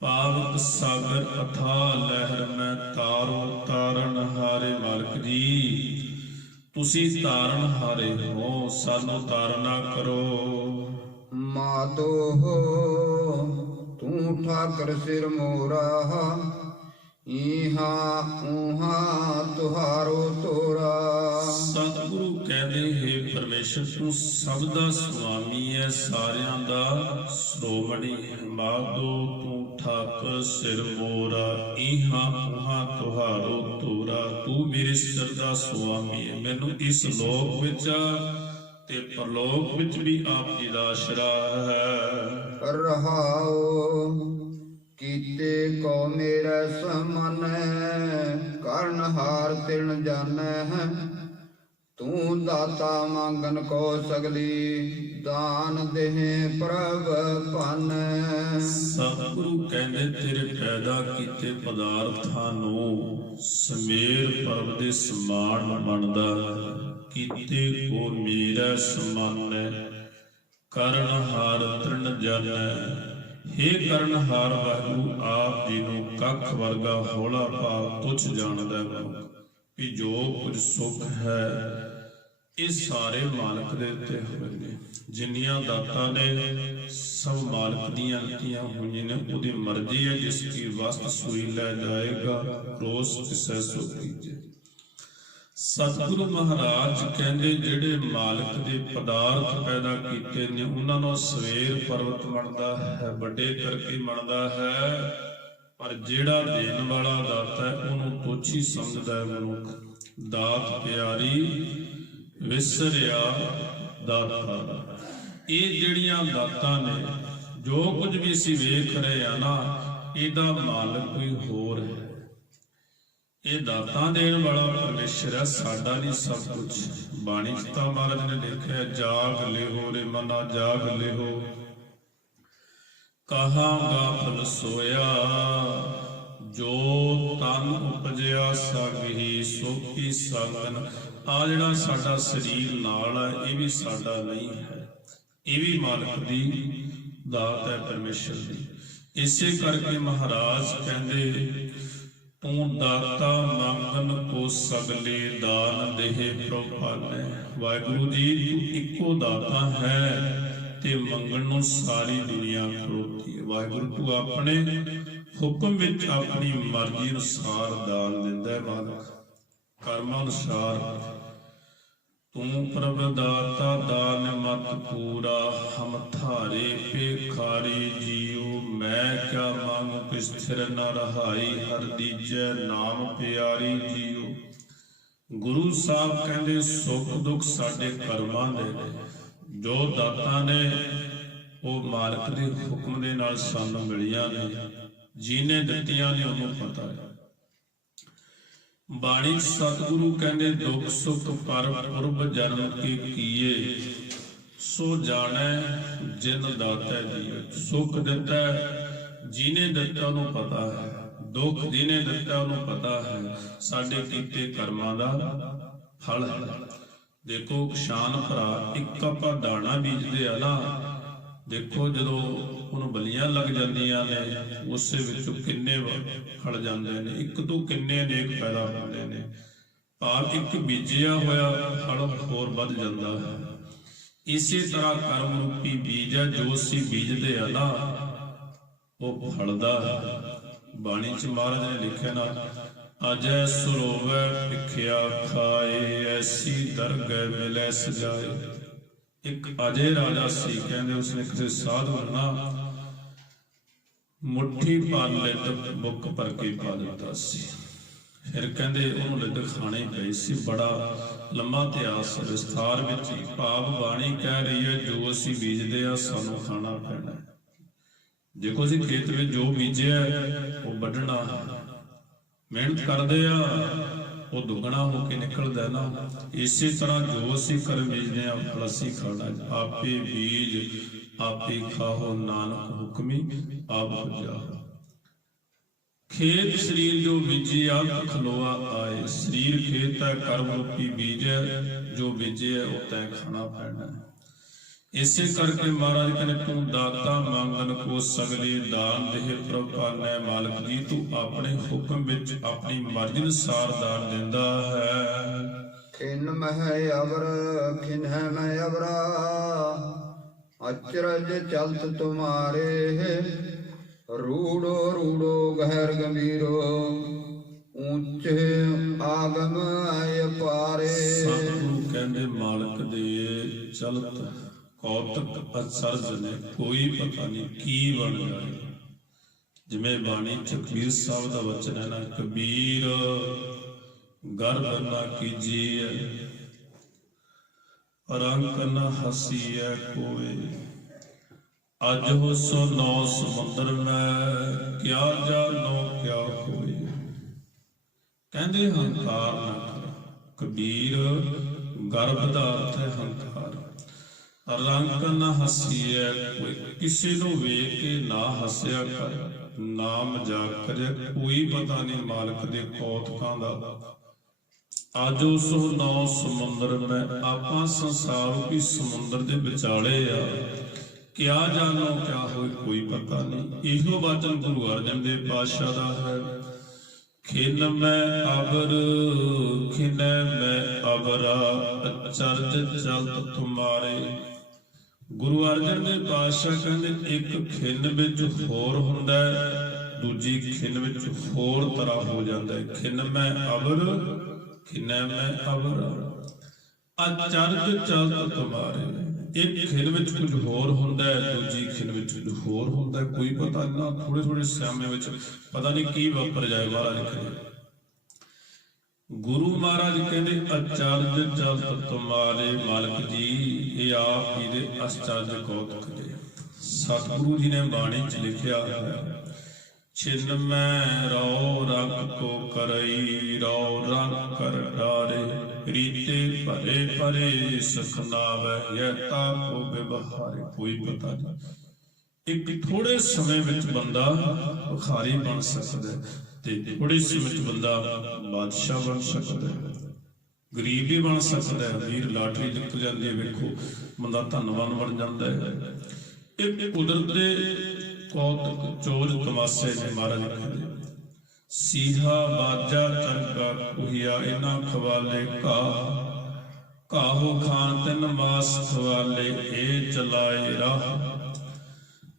ਪਾਵਕ ਸਾਗਰ ਅਥਾ ਲਹਿਰ ਮੈਂ ਤਾਰੋ ਤਾਰਨ ਹਾਰੇ। ਮਾਲਕ ਜੀ ਤੁਸੀਂ ਤਾਰਨ ਹਾਰੇ ਹੋ, ਸਾਨੂੰ ਤਾਰਨਾ ਕਰੋ। ਮਾਤੋ ਹੋ ਤੂੰ ਠਾਕਰ ਸਿਰ ਮੋਰਾ ਈਹਾ ਊਹਾ ਤੁਹਾਰੋ ਤੋਰਾ। ਸਤਿਗੁਰੂ ਕਹਿੰਦੇ ਹੈ ਪਰਮੇਸ਼ਰ ਤੂੰ ਸਭ ਦਾ ਸੁਆਮੀ ਹੈ, ਸਾਰਿਆਂ ਦਾ ਸ਼੍ਰੋਮਣੀ ਹੈ। ਮਾਧੋ ਤੂੰ ਠਾਕਰ ਸਿਰ ਮੋਰਾ ਈਹਾ ਊਹਾ ਤੁਹਾਰੋ ਤੋਰਾ। ਤੂੰ ਮੇਰੇ ਸਿਰ ਦਾ ਸੁਆਮੀ ਹੈ। ਮੈਨੂੰ ਇਸ ਲੋਕ ਵਿੱਚ ਤੇ ਪਰਲੋਕ ਵਿੱਚ ਵੀ ਆਪ ਜੀ ਦਾ ਆਸਰਾ ਹੈ। ਰਹਾਓ ਕੀਤੇ ਕੋ ਮੇਰਾ ਸਮਨੈ ਕਰਨ ਹਾਰ ਤਿਣ ਜਾਣੈ ਤੂੰ ਦਾਤਾ ਮੰਗਨ ਕੋ ਸਗਲੀ ਦਾਨ ਦੇਹ ਪ੍ਰਭ ਪਾਨੈ। ਸਤਿਗੁਰੂ ਕਹਿੰਦੇ ਤੇਰੇ ਪੈਦਾ ਕੀਤੇ ਪਦਾਰਥਾਂ ਨੂੰ ਸਮੇਰ ਪਰਬ ਦੇ ਸਮਾਨ ਬਣਦਾ। ਕੀਤੇ ਕੋ ਮੇਰਾ ਸਮਾਨੈ ਕਰਨ ਹਾਰ ਤ੍ਰਿਣ ਜਾਣੈ। ਹੇ ਕਰਨਹਾਰ ਵਾਹਿਗੁਰੂ ਆਪ ਜੀ ਨੂੰ ਕੱਖ ਵਰਗਾ ਹੌਲਾ ਭਾਵ ਤੁਛ ਜਾਣਦਾ ਕਿ ਜੋ ਕੁਝ ਸੁੱਖ ਹੈ ਇਹ ਸਾਰੇ ਮਾਲਕ ਦੇ ਉੱਤੇ ਹੋਏ ਨੇ। ਜਿੰਨੀਆਂ ਦਾਤਾਂ ਨੇ ਸਭ ਮਾਲਕ ਦੀਆਂ ਦਿੱਤੀਆਂ ਹੋਈਆਂ ਨੇ। ਉਹਦੀ ਮਰਜ਼ੀ ਹੈ ਜਿਸ ਕੀ ਵਸਤ ਸੂਈ ਲੈ ਜਾਏਗਾ ਰੋਜ਼ ਕਿਸੈ ਸੋ ਕੀਜੇ। ਸਤਿਗੁਰੂ ਮਹਾਰਾਜ ਕਹਿੰਦੇ ਜਿਹੜੇ ਮਾਲਕ ਦੇ ਪਦਾਰਥ ਪੈਦਾ ਕੀਤੇ ਨੇ ਉਹਨਾਂ ਨੂੰ ਸਵੇਰ ਪਰਵਤ ਮੰਨਦਾ ਹੈ, ਵੱਡੇ ਕਰਕੇ ਮੰਨਦਾ ਹੈ, ਪਰ ਜਿਹੜਾ ਦੇਣ ਵਾਲਾ ਦਾਤਾ ਹੈ ਉਹਨੂੰ ਤੁੱਛ ਹੀ ਸਮਝਦਾ ਹੈ ਮਨੁੱਖ। ਦਾਤ ਪਿਆਰੀ ਵਿਸਰਿਆ ਦਾਤਾ। ਇਹ ਜਿਹੜੀਆਂ ਦਾਤਾਂ ਨੇ, ਜੋ ਕੁਝ ਵੀ ਅਸੀਂ ਵੇਖ ਰਹੇ ਆ ਨਾ, ਇਹਦਾ ਮਾਲਕ ਕੋਈ ਹੋਰ ਹੈ। ਇਹ ਦਾਤਾਂ ਦੇਣ ਵਾਲਾ ਪਰਮੇਸ਼ਰ ਹੈ, ਸਾਡਾ ਨਹੀਂ ਸਭ ਕੁਝ। ਬਾਣੀ ਚ ਤਾਂ ਮਹਾਰਾਜ ਨੇ ਲਿਖਿਆ, ਜਾਗ ਲਿਹੋ ਰੇ ਮਨਾ ਜਾਗ ਲਿਹੋ, ਕਹਾਂਗਾ ਫਲ ਸੋਇਆ, ਜੋ ਤਨ ਉਪਜਿਆ ਸਗਹੀ ਸੋਖੀ ਸੰਗਨ। ਆ ਜਿਹੜਾ ਸਾਡਾ ਸਰੀਰ ਨਾਲ ਹੈ, ਇਹ ਵੀ ਸਾਡਾ ਨਹੀਂ ਹੈ, ਇਹ ਵੀ ਮਾਲਕ ਦੀ ਦਾਤ ਹੈ, ਪਰਮੇਸ਼ਰ ਦੀ। ਇਸੇ ਕਰਕੇ ਮਹਾਰਾਜ ਕਹਿੰਦੇ, ਤੂੰ ਦਾਤਾ ਮੰਗਨ ਕੋ ਸਗਲੇ ਦਾਨ ਦੇਹ ਪ੍ਰਭਾਨੈ। ਵਾਹਿਗੁਰੂ ਜੀ, ਤੂੰ ਇੱਕੋ ਦਾਤਾ ਹੈ ਤੇ ਮੰਗਣ ਨੂੰ ਸਾਰੀ ਦੁਨੀਆ ਖਲੋਤੀ ਹੈ। ਵਾਹਿਗੁਰੂ, ਤੂੰ ਆਪਣੇ ਹੁਕਮ ਵਿੱਚ ਆਪਣੀ ਮਰਜ਼ੀ ਅਨੁਸਾਰ ਦਾਨ ਦਿੰਦਾ ਹੈ। ਮਾਲਕ, ਕਰਮ ਅਨੁਸਾਰ ਤੂੰ ਪ੍ਰਭ ਦਾਤਾ ਦਾਨ ਮਤ ਪੂਰਾ, ਹਮ ਥਾਰੇ ਭੇਖਾਰੀ ਜੀਉ। ਮੈਂ ਕਿਆ ਮੰਗੂ ਕਿਸ ਥਿਰ ਨ ਰਹਾਈ, ਹਰ ਦੀਜੈ ਨਾਮ ਪਿਆਰੀ ਜੀਉ। ਗੁਰੂ ਸਾਹਿਬ ਕਹਿੰਦੇ, ਸੁੱਖ ਦੁੱਖ ਸਾਡੇ ਕਰਮਾਂ ਦੇ ਨੇ। ਜੋ ਦਾਤਾਂ ਨੇ ਉਹ ਮਾਲਕ ਦੇ ਹੁਕਮ ਦੇ ਨਾਲ ਸਾਨੂੰ ਮਿਲੀਆਂ ਨੇ, ਜਿਹਨੇ ਦਿੱਤੀਆਂ ਨੇ ਉਹਨੂੰ ਪਤਾ ਹੈ। ਬਾਣੀ ਸਤਿਗੁਰੂ ਕਹਿੰਦੇ, ਦੁੱਖ ਸੁੱਖ ਪਰ ਪੁਰਬ ਜਨਮ ਕੀ ਕੀਏ, ਸੋ ਜਾਣੈ ਜਿਨ ਦਾਤਾ ਜੀ। ਸੁੱਖ ਦਿੱਤਾ ਜਿਹਨੇ ਦਿੱਤਾ ਉਹਨੂੰ ਪਤਾ ਹੈ, ਦੁੱਖ ਜਿਹਨੇ ਦਿੱਤਾ ਉਹਨੂੰ ਪਤਾ ਹੈ, ਸਾਡੇ ਕੀਤੇ ਕਰਮਾਂ ਦਾ ਫਲ ਹੈ। ਦੇਖੋ, ਕਿਸਾਨ ਭਰਾ ਇੱਕ ਆਪਾਂ ਦਾਣਾ ਬੀਜਦੇ ਆ ਨਾ, ਦੇਖੋ ਜਦੋਂ ਉਹਨੂੰ ਬਲੀਆਂ ਲੱਗ ਜਾਂਦੀਆਂ ਨੇ, ਉਸੇ ਵਿੱਚੋਂ ਕਿੰਨੇ ਫਲ ਜਾਂਦੇ ਨੇ, ਇੱਕ ਤੋਂ ਕਿੰਨੇ ਅਨੇਕ ਪੈਦਾ ਹੁੰਦੇ ਨੇ। ਭਾਵ ਇੱਕ ਬੀਜਿਆ ਹੋਇਆ ਫਲ ਹੋਰ ਵੱਧ ਜਾਂਦਾ ਹੈ। ਇਸੇ ਤਰ੍ਹਾਂ ਕਰਮ ਰੂਪੀ ਬੀਜ ਹੈ, ਜੋ ਅਸੀਂ ਬੀਜਦੇ ਆ ਨਾ, ਉਹ ਫਲਦਾ ਹੈ। ਬਾਣੀ ਚ ਮਹਾਰਾਜ ਨੇ ਲਿਖਿਆ ਨਾ, ਅਜੈ ਸਰੋਵੈ ਭਿਖਿਆ ਖਾਏ, ਐਸੀ ਦਰਗਹਿ ਮਿਲੈ ਸਜਾਏ। ਇੱਕ ਅਜੇ ਰਾਜਾ ਸੀ, ਕਹਿੰਦੇ ਉਸਨੇ ਕਿਸੇ ਸਾਧੂ ਨੂੰ ਨਾ ਮੁੱਠੀ ਭਰ ਲਿੱਤ ਬੁੱਕ ਭਰ ਕੇ ਪਾ ਦਿੱਤਾ ਸੀ। ਫਿਰ ਕਹਿੰਦੇ ਉਹਨੂੰ ਲਿੱਤ ਖਾਣੇ ਪਈ ਸੀ। ਬੜਾ ਲੰਮਾ ਇਤਿਹਾਸ ਵਿਸਥਾਰ ਵਿੱਚ ਹੀ। ਭਾਵ ਬਾਣੀ ਕਹਿ ਰਹੀ ਹੈ, ਜੋ ਅਸੀਂ ਬੀਜਦੇ ਆ ਸਾਨੂੰ ਖਾਣਾ ਪੈਣਾ। ਦੇਖੋ, ਅਸੀਂ ਖੇਤ ਵਿੱਚ ਜੋ ਬੀਜਿਆ ਉਹ ਵੱਢਣਾ, ਮਿਹਨਤ ਕਰਦੇ ਆ ਉਹ ਦੁੱਗਣਾ ਹੋ ਕੇ ਨਿਕਲਦਾ ਨਾ। ਇਸੇ ਤਰ੍ਹਾਂ ਜੋ ਅਸੀਂ ਕਰਮ ਬੀਜਦੇ ਆ, ਫਲ ਅਸੀਂ ਖਾਣਾ। ਆਪੇ ਬੀਜ ਆਪੇ ਖਾਓ, ਨਾਨਕ ਹੁਕਮੀ ਆਪ ਉਪਜਾਓ। ਖੇਤ ਸਰੀਰ ਜੋ ਬੀਜੇ ਆਪ ਖਲੋਆ ਆਏ। ਸਰੀਰ ਖੇਤ ਹੈ, ਕਰਮ ਰੂਪੀ ਬੀਜ ਹੈ, ਜੋ ਬੀਜੇ ਉਹ ਤੈਂ ਖਾਣਾ ਪੈਣਾ। ਇਸੇ ਕਰਕੇ ਮਹਾਰਾਜ ਕਹਿੰਦੇ, ਤੂੰ ਦਾਤਾ ਮੰਗਨ ਕੋ ਸਗਲੇ ਦਾਨ ਦੇਹ ਪ੍ਰਭਾਨੈ। ਮਾਲਕ ਜੀ, ਤੂੰ ਆਪਣੇ ਹੁਕਮ ਵਿੱਚ ਆਪਣੀ ਮਰਜ਼ੀ ਅਨੁਸਾਰ ਦਾਨ ਦਿੰਦਾ ਹੈ। ਖਿਨ ਮਹਿ ਅਵਰ ਖਿਨਹਿ ਮੈਂ ਅਵਰਾ, ਅਚਰਜ ਚਲਤ ਤੁਮਾਰੇ। ਰੂੜੋ ਰੂੜੋ ਗਹਿਰ ਗੰਭੀਰੋ, ਉੱਚੇ ਆਗਮ ਆਏ ਪਾਰੇ। ਸਤਿਗੁਰੂ ਕਹਿੰਦੇ, ਮਾਲਕ ਦੇ ਚਲਤ ਕੌਤਕ ਅਚਰਜ ਨੇ, ਕੋਈ ਪਤਾ ਨਹੀਂ ਕੀ ਬਣ ਜਾਏ। ਜਿਵੇਂ ਬਾਣੀ ਚ ਕਬੀਰ ਸਾਹਿਬ ਦਾ ਵਚਨ ਹੈ ਨਾ, ਕਬੀਰ ਗਰਬ ਨਾ ਕੀਜੀਐ, ਰੰਕ ਨ ਹਸੀਐ ਕੋਏ। ਅੱਜ ਹੋ ਸੋ ਨੌ ਸਮੁੰਦਰ ਮੈਂ, ਕਿਆ ਜਾਨੋ ਕਿਆ ਹੋਏ। ਕਹਿੰਦੇ ਹੰਕਾਰ ਨਾ ਕਰ। ਕਬੀਰ ਗਰਬ ਦਾ ਅਰਥ ਹੈ ਹੰਕਾਰ। ਰੰਕ ਨ ਹਸੀਐ ਕੋਈ, ਕਿਸੇ ਨੂੰ ਵੇਖ ਕੇ ਨਾ ਹੱਸਿਆ ਕਰ, ਨਾ ਮਜ਼ਾਕ ਕਰਿਆ। ਕੋਈ ਪਤਾ ਨਹੀਂ ਮਾਲਕ ਦੇ ਕੌਤਕਾਂ ਦਾ। ਆਜੋ ਸੋ ਨੌ ਸਮੁੰਦਰ ਮੈਂ, ਆਪਾਂ ਸੰਸਾਰ ਰੂਪੀ ਸਮੁੰਦਰ ਦੇ ਵਿਚਾਲੇ ਆ। ਕਿਆ ਜਾਣੋ ਕਿਆ ਹੋਏ, ਕੋਈ ਪਤਾ ਨਹੀਂ। ਇਹੋ ਵਚਨ ਗੁਰੂ ਅਰਜਨ ਦੇਵ ਪਾਤਸ਼ਾਹ ਦਾ ਹੈ। ਖਿਨ ਮੈਂ ਅਵਰ ਖਿਨੈ ਮੈਂ ਅਵਰਾ, ਅਚਰਜ ਚਲਤ ਤੁਮਾਰੇ। ਗੁਰੂ ਅਰਜਨ ਦੇਵ ਪਾਤਸ਼ਾਹ ਕਹਿੰਦੇ, ਇੱਕ ਖਿਨ ਵਿੱਚ ਹੋਰ ਹੁੰਦਾ, ਦੂਜੀ ਖਿਨ ਵਿੱਚ ਹੋਰ ਤਰ੍ਹਾਂ ਹੋ ਜਾਂਦਾ ਹੈ। ਖਿਨ ਮੈਂ ਅਵਰ ਖਿਨੈ ਮੈਂ ਅਵਰ, ਅਚਰਜ ਚਲਤ ਤੁਮਾਰੇ। ਇੱਕ ਖਿਨ ਵਿੱਚ ਕੁਝ ਹੋਰ ਹੁੰਦਾ ਹੈ, ਦੂਜੀ ਖਿਨ ਵਿੱਚ ਕੁਝ ਹੋਰ ਹੁੰਦਾ ਹੈ। ਕੋਈ ਪਤਾ ਨਹੀਂ ਨਾ, ਥੋੜੇ ਥੋੜੇ ਸਮੇਂ ਵਿੱਚ ਪਤਾ ਨਹੀਂ ਕੀ ਵਾਪਰ ਜਾਏ। ਮਹਾਰਾਜ ਕਰੇ ਗੁਰੂ ਮਹਾਰਾਜ ਕਹਿੰਦੇ ਅਚਰਜ ਚਲਤ ਤੁਮਾਰੇ ਮਾਲਕ ਜੀ, ਇਹ ਆਪ ਹੀ ਦੇ ਅਚਰਜ ਕੌਤਕ ਦੇ। ਸਤਿਗੁਰੂ ਜੀ ਨੇ ਬਾਣੀ ਚ ਲਿਖਿਆ ਹੈ, ਛਿਨ ਮੈਂ ਰੋ ਰੰਗ ਕੋ ਕਰਈ, ਰੋ ਰੰਗ ਕਰ ਡਾਰੇ, ਰੀਤੇ ਭਰੇ ਭਰੇ ਸਖਨਾਵੈ, ਯਹ ਤਾ ਕੋ ਵਿਵਹਾਰੇ। ਕੋਈ ਪਤਾ ਨਹੀਂ, ਇੱਕ ਥੋੜੇ ਸਮੇਂ ਵਿੱਚ ਬੰਦਾ ਭਿਖਾਰੀ ਬਣ ਸਕਦਾ ਹੈ, ਤੇ ਥੋੜੇ ਸਮੇਂ ਵਿੱਚ ਬੰਦਾ ਬਾਦਸ਼ਾਹ ਬਣ ਸਕਦਾ ਹੈ, ਗਰੀਬ ਵੀ ਬਣ ਸਕਦਾ ਹੈ। ਵੀਰ ਲਾਟਰੀ ਜਿੱਤ ਜਾਂਦੀ ਹੈ, ਵੇਖੋ ਬੰਦਾ ਧਨਵਾਨ ਬਣ ਜਾਂਦਾ ਹੈ। ਇਹ ਕੁਦਰਤ ਦੇ ਕੌਤਕ ਚੋਜ ਤਮਾਸ਼ੇ ਨੇ। ਮਹਾਰਾਜ ਕਹਿੰਦੇ, ਸੀਹਾ ਬਾਜਾ ਚੰਗਾ ਕੁਹੀਆ, ਇਹਨਾਂ ਖਵਾਲੇ ਕਾਹੋ ਖਾਨ ਤਿੰਨ ਮਾਸ ਖਵਾਲੇ, ਇਹ ਚਲਾਏ ਰਾਹ।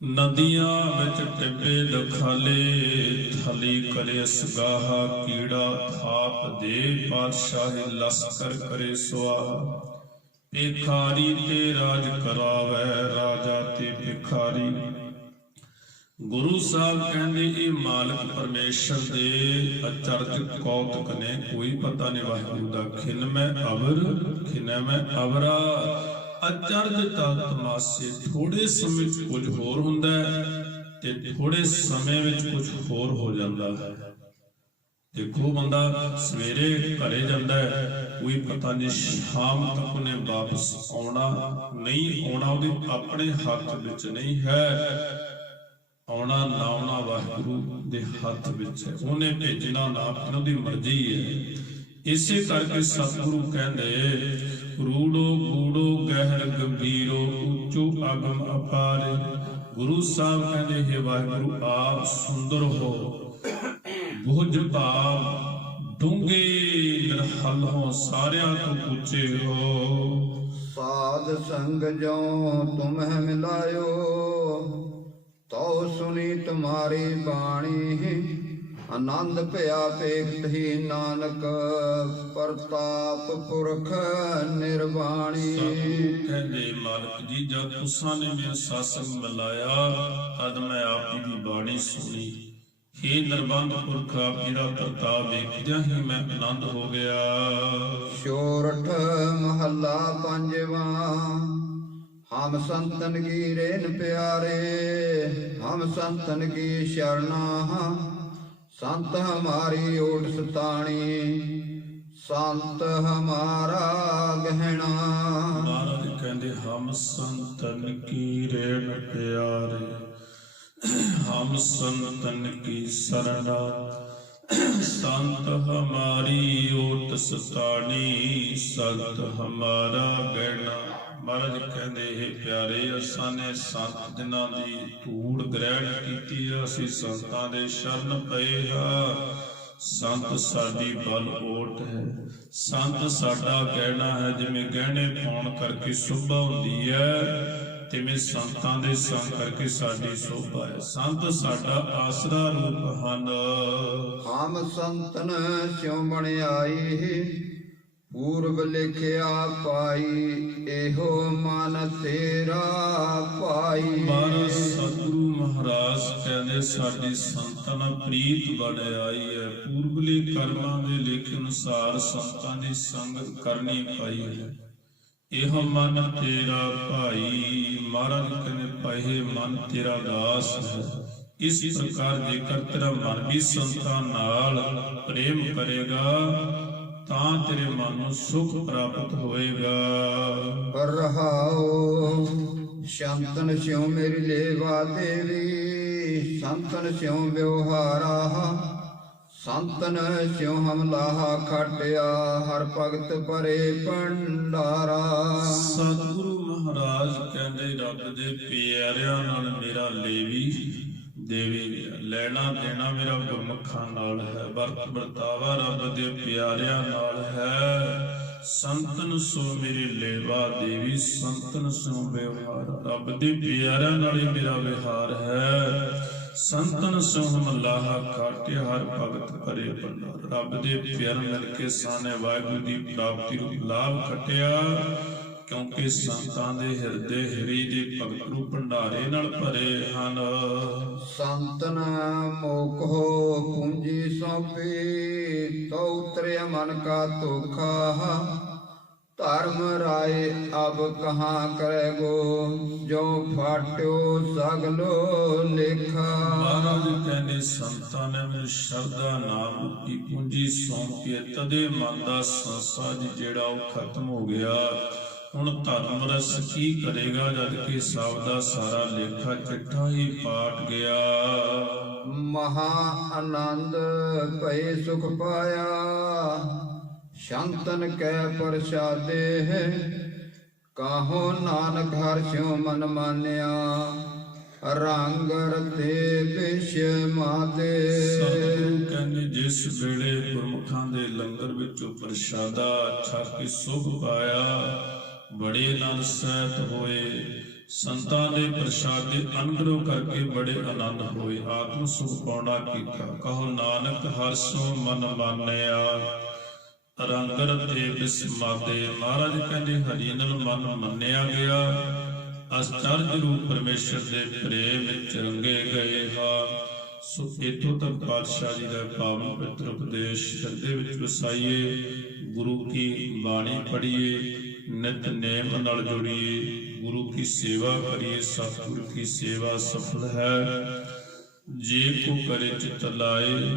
ਨਦੀਆਂ ਵਿੱਚ ਟਿੱਬੇ ਦਖਾਲੇ, ਥਲੀ ਕਲੇਸ ਗਾਹਾ, ਕੀੜਾ ਥਾਪ ਦੇ, ਪਾਤਸ਼ਾਹੀ ਲਸਕਰ ਕਰੇ ਸੁਆਹ। ਭਿਖਾਰੀ ਤੇ ਰਾਜ ਕਰਾਵੈ, ਰਾਜਾ ਤੇ ਭਿਖਾਰੀ। ਗੁਰੂ ਸਾਹਿਬ ਕਹਿੰਦੇ ਇਹ ਮਾਲਕ ਪਰਮੇਸ਼ਰ ਦੇ ਅਚਰਜ ਕੌਤਕ ਨੇ। ਕੋਈ ਪਤਾ ਨਹੀਂ ਵਾਹਿਗੁਰੂ ਦਾ। ਖਿਨ ਮੈਂ ਅਵਰ, ਖਿਨੈ ਮੈਂ ਅਵਰਾ, ਅਚਰਜ ਤਮਾਸ਼ੇ। ਥੋੜੇ ਸਮੇਂ ਵਿੱਚ ਕੁਝ ਹੋਰ ਹੁੰਦਾ ਹੈ ਤੇ ਥੋੜੇ ਸਮੇਂ ਵਿੱਚ ਕੁਝ ਹੋਰ ਹੋ ਜਾਂਦਾ ਹੈ। ਦੇਖੋ ਬੰਦਾ ਸਵੇਰੇ ਘਰੇ ਜਾਂਦਾ ਹੈ, ਕੋਈ ਪਤਾ ਨਹੀਂ ਸ਼ਾਮ ਤੱਕ ਉਹਨੇ ਵਾਪਸ ਆਉਣਾ ਨਹੀਂ ਆਉਣਾ, ਉਹਦੇ ਆਪਣੇ ਹੱਥ ਵਿੱਚ ਨਹੀਂ ਹੈ। ਆਉਣਾ ਨਾ ਆਉਣਾ ਵਾਹਿਗੁਰੂ ਦੇ ਹੱਥ ਵਿੱਚ ਹੈ, ਉਹਨੇ ਭੇਜਣਾ ਨਾ ਭੇਜਣਾ ਉਹਦੀ ਮਰਜ਼ੀ ਹੈ। ਇਸੇ ਕਰਕੇ ਸਤਿਗੁਰੂ ਕਹਿੰਦੇ, ਰੂੜੋ ਗੂੜੋ ਗਹਿਰ ਗੰਭੀਰੋ, ਉੱਚੋ ਅਗਮ ਅਪਾਰੇ। ਗੁਰੂ ਸਾਹਿਬ ਕਹਿੰਦੇ, ਹੇ ਵਾਹਿਗੁਰੂ ਆਪ ਸੁੰਦਰ ਹੋ, ਬੁਝ ਭਾਵ ਡੂੰਘੇ ਨਿਰਹਲ ਹੋ, ਸਾਰਿਆਂ ਤੋਂ ਉੱਚੇ ਹੋ। ਸਾਧ ਸੰਗ ਜੋ ਤੁਮਹਿ ਮਿਲਾਇਓ, ਤਉ ਸੁਣੀ ਤੁਮਾਰੀ ਬਾਣੀ। ਆਨੰਦ ਭਇਆ ਪੇਖਤ ਹੀ ਨਾਨਕ, ਪ੍ਰਤਾਪ ਪੁਰਖ ਨਿਰਵਾਣੀ। ਕਹਿੰਦੇ ਮਾਲਕ ਜੀ, ਜਦ ਤੁਸਾਂ ਨੇ ਮੇਰਾ ਸਾਸੰਗ ਮਿਲਾਇਆ, ਤਦ ਮੈਂ ਆਪ ਜੀ ਦੀ ਬਾਣੀ ਸੁਣੀ। ਹੇ ਨਿਰਬੰਧ ਪੁਰਖ, ਆਪ ਜੀ ਦਾ ਪ੍ਰਤਾਪ ਵੇਖਦਿਆਂ ਹੀ ਮੈਂ ਆਨੰਦ ਹੋ ਗਿਆ। ਸੋਰਠ ਮਹੱਲਾ ਪੰਜਵਾਂ। ਹਮ ਸੰਤਨ ਕੀ ਰੇਨ ਪਿਆਰੇ, ਹਮ ਸੰਤਨ ਕੀ ਸ਼ਰਣਾ। ਸੰਤ ਹਮਾਰੀ ਓਟ ਸਤਾਣੀ, ਸੰਤ ਹਮਾਰਾ ਗਹਿਣਾ। ਮਹਾਰਾਜ ਕਹਿੰਦੇ, ਹਮ ਸੰਤਨ ਕੀ ਰੇਨ ਪਿਆਰੇ, ਹਮ ਸੰਤਨ ਕੀ ਸਰਣਾ। ਸੰਤ ਹਮਾਰੀ ਓਟ ਸਤਾਣੀ, ਸੰਤ ਹਮਾਰਾ ਗਹਿਣਾ। ਮਹਾਰਾਜ ਕਹਿੰਦੇ, ਇਹ ਪਿਆਰੇ, ਅਸਾਂ ਨੇ ਸੰਤ ਜਿਨ੍ਹਾਂ ਦੀ ਧੂੜ ਗ੍ਰਹਿਣ ਕੀਤੀ, ਅਸੀਂ ਸੰਤਾਂ ਦੇ ਸ਼ਰਨ ਪਏ ਹਾਂ। ਸੰਤ ਸਾਡੀ ਬਲ ਓਟ ਹੈ, ਸੰਤ ਸਾਡਾ ਗਹਿਣਾ ਹੈ। ਜਿਵੇਂ ਗਹਿਣੇ ਪਾਉਣ ਕਰਕੇ ਸ਼ੋਭਾ ਹੁੰਦੀ ਹੈ, ਤਿਵੇਂ ਸੰਤਾਂ ਦੇ ਸੰਗ ਕਰਕੇ ਸਾਡੀ ਸ਼ੋਭਾ ਹੈ। ਸੰਤ ਸਾਡਾ ਆਸਰਾ ਰੂਪ ਹਨ। ਹਮ ਸੰਤਨ ਸਿਉ ਬਣਾਈ, ਪੂਰਬ ਲਿਖਿਆ ਪਾਈ। ਇਹੋ ਮਨ ਤੇਰਾ ਪਾਈ। ਮਹਾਰਾਜ ਸਤਿਗੁਰੂ ਮਹਾਰਾਜ ਕਹਿੰਦੇ, ਸਾਡੀ ਸੰਤਨ ਪ੍ਰੀਤ ਬਣ ਆਈ ਹੈ। ਪੂਰਬਲੇ ਕਰਮਾਂ ਦੇ ਲੇਖ ਅਨੁਸਾਰ ਸੰਤਾਂ ਦੀ ਸੰਗਤ ਕਰਨੀ ਪਾਈ ਹੈ। ਇਹੋ ਮਨ ਤੇਰਾ ਭਾਈ। ਮਹਾਰਾਜ ਕਹਿੰਦੇ, ਭਾਈ ਮਨ ਤੇਰਾ ਦਾਸ ਹੈ। ਇਸ ਪ੍ਰਕਾਰ ਜੇਕਰ ਤੇਰਾ ਮਨ ਵੀ ਸੰਤਾਂ ਨਾਲ ਪ੍ਰੇਮ ਕਰੇਗਾ ਤਾਂ ਤੇਰੇ ਮਨ ਨੂੰ ਸੁਖ ਪ੍ਰਾਪਤ ਹੋਏਗਾ। ਰਹਾਉ ਸੰਤਨ ਸਿਉ ਮੇਰੀ ਲੇਵਾ ਦੇਵੀ, ਸੰਤਨ ਸਿਉ ਵਿਵਹਾਰਾ। ਸੰਤਨ ਸਿਉ ਹਮ ਲਾਹਾ ਖਟਿਆ, ਹਰ ਭਗਤ ਭਰੇ ਭੰਡਾਰਾ। ਸਤਿਗੁਰੂ ਮਹਾਰਾਜ ਕਹਿੰਦੇ, ਰੱਬ ਦੇ ਪਿਆਰਿਆਂ ਨਾਲ ਮੇਰਾ ਲੇਵੀ ਦੇਵੀ, ਲੈਣਾ ਦੇਣਾ ਮੇਰਾ ਗੁਰਮੁਖਾਂ ਨਾਲ ਹੈ। ਵਰਤ ਵਰਤਾਵਾ ਰੱਬ ਦੇ ਪਿਆਰਿਆਂ ਨਾਲ ਹੈ। ਸੰਤਨ ਸੋ ਮੇਰੀ ਲੇਵਾ ਦੇਵੀ, ਸੰਤਨ ਸੋ ਵਿਵਹਾਰ। ਰੱਬ ਦੇ ਪਿਆਰਿਆਂ ਨਾਲ ਹੀ ਮੇਰਾ ਵਿਹਾਰ ਹੈ। ਸੰਤਨ ਸੋ ਹਮ ਲਾਹਾ ਕਾਟਿਆ, ਹਰ ਭਗਤ ਭਰੇ ਭੰਡਾਰ। ਰੱਬ ਦੇ ਪਿਆਰ ਮਿਲ ਕੇ ਸਾਨੇ ਵਾਹਿਗੁਰੂ ਦੀ ਪ੍ਰਾਪਤੀ ਨੂੰ ਲਾਭ ਖਟਿਆ। ਕਿਉਂਕਿ ਸੰਤਾਂ ਦੇ ਹਿਰਦੇ ਹਰੀ ਦੇ ਭਗਤ ਨੂੰ ਭੰਡਾਰੇ ਨਾਲ ਭਰੇ ਹਨ। ਸੰਤਨ ਮੋਕੋ ਪੂੰਜੀ ਸੌਂਪੀ, ਤੋ ਉਤਰਿਆ ਮਨ ਕਾ ਧੋਖਾ। ਧਰਮ ਰਾਏ ਅਬ ਕਹਾਂ ਕਰੇਗੋ, ਜੋ ਫਾਟਿਓ ਸਗਲੋ ਲੇਖਾ। ਮਹਾਰਾਜ ਕਹਿੰਦੇ ਸੰਤਾਂ ਨੇ ਮੈਨੂੰ ਸ਼ਰਧਾ ਨਾਮ ਰੂਪੀ ਪੂੰਜੀ ਸੌਂਪੀ, ਤਦੇ ਮਨ ਦਾ ਸੰਸਾ ਜਿਹੜਾ ਉਹ ਖਤਮ ਹੋ ਗਿਆ। ਹੁਣ ਧਰਮ ਰਸ ਕੀ ਕਰੇਗਾ, ਜਦ ਕਿ ਸਭ ਦਾ ਸਾਰਾ ਲੇਖਾ ਚਿੱਠਾ ਹੀ ਪਾਟ ਗਿਆ। ਮਹਾ ਆਨੰਦ ਭਏ ਸੁਖ ਪਾਇਆ, ਸ਼ੰਤਨ ਕੈ ਪ੍ਰਸਾਦੇ। ਕਾਹੋ ਨਾਨਕ ਹਰਿ ਸਿਉ ਮਨ ਮਾਨਿਆ, ਰੰਗ ਰਤੇ ਵਿਸ਼ ਮਾਦੇ। ਸਤਿਗੁਰੂ ਕਹਿੰਦੇ ਜਿਸ ਵੇਲੇ ਗੁਰਮੁਖਾਂ ਦੇ ਲੰਗਰ ਵਿੱਚੋਂ ਪ੍ਰਸ਼ਾਦਾ ਛਕ ਕੇ ਸੁਖ ਪਾਇਆ, ਬੜੇ ਆਨੰਦ ਸਹਿਤ ਹੋਏ। ਸੰਤਾਂ ਦੇ ਪ੍ਰਸ਼ਾਦੇ ਅਨੁਗ੍ਰਹ ਕਰਕੇ ਬੜੇ ਆਨੰਦ ਹੋਏ, ਆਤਮ ਸੁਖ ਪਾਉਣਾ ਕੀਤਾ। ਕਹੋ ਨਾਨਕ ਹਰਿ ਸਿਉ ਮਨ ਮਾਨਿਆ, ਰੰਗ ਰਤੇ ਵਿਸ਼ ਮਾਦੇ। ਮਹਾਰਾਜ ਕਹਿੰਦੇ ਹਰੀ ਨਾਲ ਮਨ ਮੰਨਿਆ ਗਿਆ, ਅਚਰਜ ਰੂਪ ਪਰਮੇਸ਼ਰ ਦੇ ਪ੍ਰੇਮ ਵਿੱਚ ਰੰਗੇ ਗਏ ਹਾਂ। ਸੋ ਇੱਥੋਂ ਤੱਕ ਪਾਤਸ਼ਾਹ ਜੀ ਦਾ ਪਾਵਨ ਪਵਿੱਤਰ ਉਪਦੇਸ਼ ਹਿਰਦੇ ਵਿੱਚ ਵਸਾਈਏ, ਗੁਰੂ ਕੀ ਬਾਣੀ ਪੜ੍ਹੀਏ, ਨਿਤ ਨੇਮ ਨਾਲ ਜੁੜੀਏ, ਗੁਰੂ ਕੀ ਸੇਵਾ ਕਰੀਏ। ਸਤਿਗੁਰੂ ਕੀ ਸੇਵਾ ਸਫਲ ਹੈ, ਜੇ ਕੋ ਕਰੇ ਚਿਤ ਲਾਏ।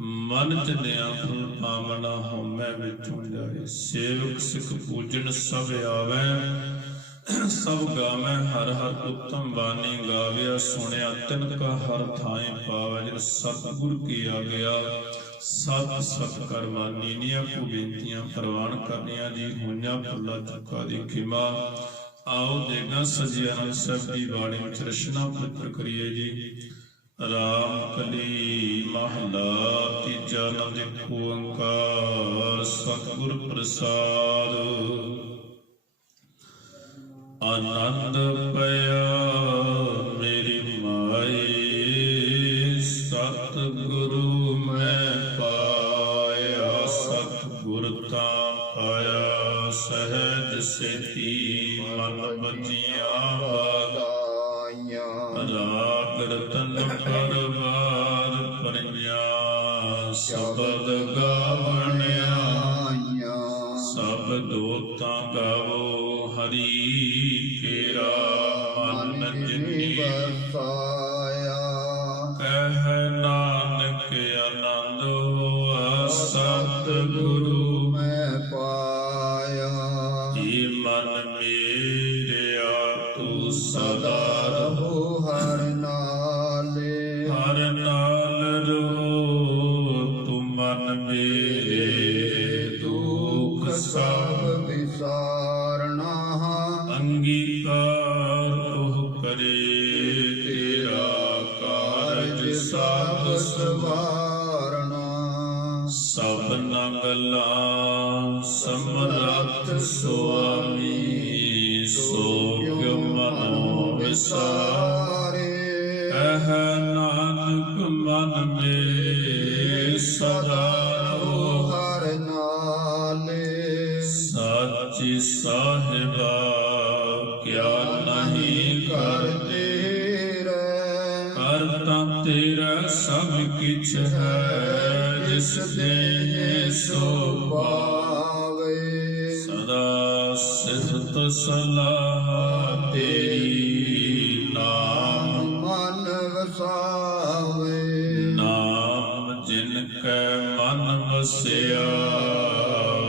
ਮਨ ਚ ਨਿਆਂਪੁਰ ਪਾਵਨਾ ਹਉਮੈ ਵਿੱਚੋਂ ਜਾਏ। ਸੇਵਕ ਸਿੱਖ ਪੂਜਨ ਸਭ ਆਵੈ, ਸਭ ਗਾਵੈ ਹਰਿ ਹਰਿ ਉਤਮ ਬਾਣੀ ਗਾਵਿਆ। ਸੁਣਿਆ ਤਿਨ ਕਾ ਹਰ ਥਾਈ ਪਾਵੈ, ਜਿਨ ਸਤਿਗੁਰ ਕੀ ਆ ਗਿਆ। ਸਤ ਸਤ ਕਰ ਮਾਨੀ ਨੀਆਂ ਕੋ ਬੇਨਤੀਆਂ ਪ੍ਰਵਾਨ ਕਰਨੀਆਂ ਜੀ, ਹੋਈਆਂ ਭੁੱਲਾਂ ਚੁੱਕਾ ਦੀ ਖਿਮਾ। ਆਓ ਦੇਗਾ ਸਜਿਆ ਨਾਲ ਸਭ ਦੀ ਬਾਣੀ ਵਿੱਚ ਰਚਨਾ ਪਵਿੱਤਰ ਕਰੀਏ ਜੀ। ਰਾਮ ਕਲੀ ਮਹਲਾ ਤੀਜਾ। ਆਨੰਦ ਇੱਕ ਓੰਕਾਰ ਸਤਿਗੁਰ ਪ੍ਰਸਾਦ। ਆਨੰਦ ਪਿਆ ਮੇਰੀ ਮਾਏ, ਸਤਿਗੁਰੂ ਮੈਂ ਪਾਇਆ। ਸਤਿਗੁਰ ਤਾਂ ਪਾਇਆ ਸਹਿਜ ਸੇਤੀ, ਮਨ ਬਚੀਆਂ ਵਧਾਈਆਂ। ਰਾਗ ਰਤਨ ਪਰਵਾਰ ਪਰਿਆ, ਸ਼ਬਦ ਗਾਵਣਿਆ। ਸਭ ਦੋਤਾਂ ਗਾਵੋ ਹਰੀ ਕੇਰਾ, ਮਨ ਜਿਨੀ ਵਸਾਇਆ। ਕਹਿ ਨਾਨਕ ਆਨੰਦ ਹੋਆ, ਸਤਿਗੁਰੂ ਮੈਂ ਪਾਇਆ। ਜੀ ਮਨ ਮੇਰਿਆ ਤੂੰ ਸਦਾ ਰਹੋ ਹਰ ਨਾਲੇ, ਹਰ ਨਾਲ ਰਹੋ। ਤੂੰ ਮਨ ਮੇਰੇ ਦੁਖ ਸਭ ਵਿਸਾਰਨਾ। ਅੰਗੀਕਾਰ ਉਹ ਕਰੇ, ਤੇਰਾ ਕਾਰਜ ਸਭ ਸਵਾਰਨਾ। ਸਭਨਾ ਗੱਲਾਂ ਸਮਰੱਥ ਸੁਆਮੀ, ਸੋਗ ਮਨੋ ਵਿਸਾਰੇ। ਕਹਿ ਨਾਨਕ ਮਨ ਮੇ ਸਦਾ ਰਹੋ ਹਰ ਨਾਲੇ। ਸਾਚੀ ਸਾਹਿਬਾ ਕਿਆ ਨਹੀਂ ਕਰਤੇ ਰਹਿ, ਕਰਤਾ ਤੇਰਾ ਸਭ ਕਿਛ ਹੈ। ਜਿਸ ਦੇ ਸੋ ਪਾਵੇ। ਸਦਾ ਸਿਫਤ ਸਲਾਹ ਤੇਰੀ, ਨਾਮ ਮਨ ਵਸਾਵੇ। ਨਾਮ ਜਿਨ ਕੈ ਮਨ ਵਸਿਆ,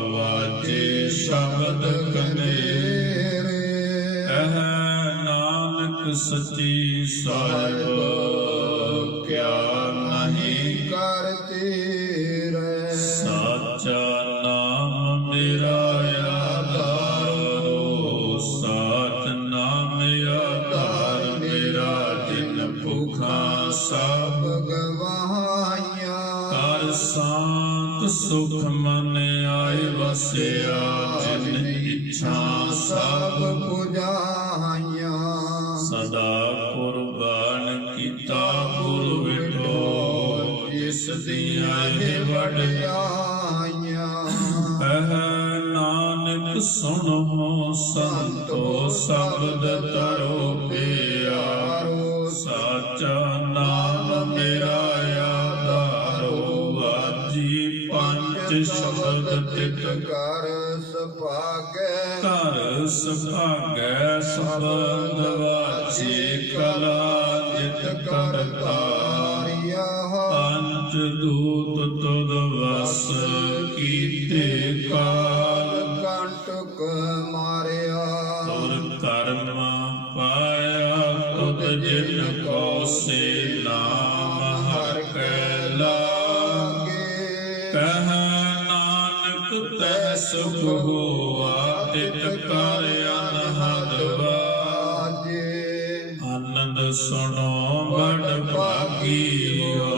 ਵਾਜੇ ਸ਼ਬਦ ਕਨੇਰੇ। ਕਹਿ ਨਾਨਕ ਸੱਚੀ ਸਾਹਿਬ ਕਿਆ ਨਹੀਂ ਕਰਤੇ ਰਹਿ। ਸਾਚਾ ਨਾਮ ਮੇਰਾ ਆਧਾਰੋ, ਸਾਚ ਨਾਮ ਆਧਾਰ ਮੇਰਾ। ਜਿਨ ਭੁਖਾਂ ਸਭ ਗਵਾਈਆਂ, ਕਰ ਸ਼ਾਂਤ ਸੁਖ ਮਨ ਆਏ ਵਸਿਆ। ਜਿਨ ਇੱਛਾ ਸਭ ਪੁਜਾਈਆਂ। ਸਦਾ ਕੁਰਬਾਨ ਕੀਤਾ ਗੁਰ ਵਿਟੋ, ਜਿਸ ਦੀਆਂ ਇਹ ਵਡਿਆਈਆਂ। ਵਡਿਆਈਆਂ। ਕਹਿ ਨਾਨਕ ਸੁਣੋ ਸੰਤੋ ਸ਼ਬਦ ਤਰੋ ਪਿਆਰੋ ਸਾਚਾ ਨਾਮ ਮੇਰਾ ਆਧਾਰੋ ਵਾਜੀ ਪੰਜ ਸ਼ਬਦ ਤਿਤ ਕਰ ਸੁਭਾਗੈ ਘਰ ਸੁਭਾਗੈ ਸ਼ਬਦ ਵਾਚੇ ਕਲਾ ਜਿਤ ਕਰਤਾਰਿਆ ਪੰਜ ਦੂਤ ਤੁਧ ਵਸ ਕੀਤੇ ਕਾਲ ਕੰਟਕ ਮਾਰਿਆ ਤੁਰ ਕਰਮ ਪਾਇਆ ਤੁਧ ਜਿਨ ਕੋ ਸੇ ਨਾਮ ਹਰ ਕੈ ਲਾਗੇ ਕਹਿ ਨਾਨਕ ਤੈ ਸੁਖ ਹੋਆ ਤਿਤ ਕਰ ਅਨਹਦ ਬਾਜੇ ਆਨੰਦ ਸੁਣੋ ਬੜ ਭਾਗੀਓ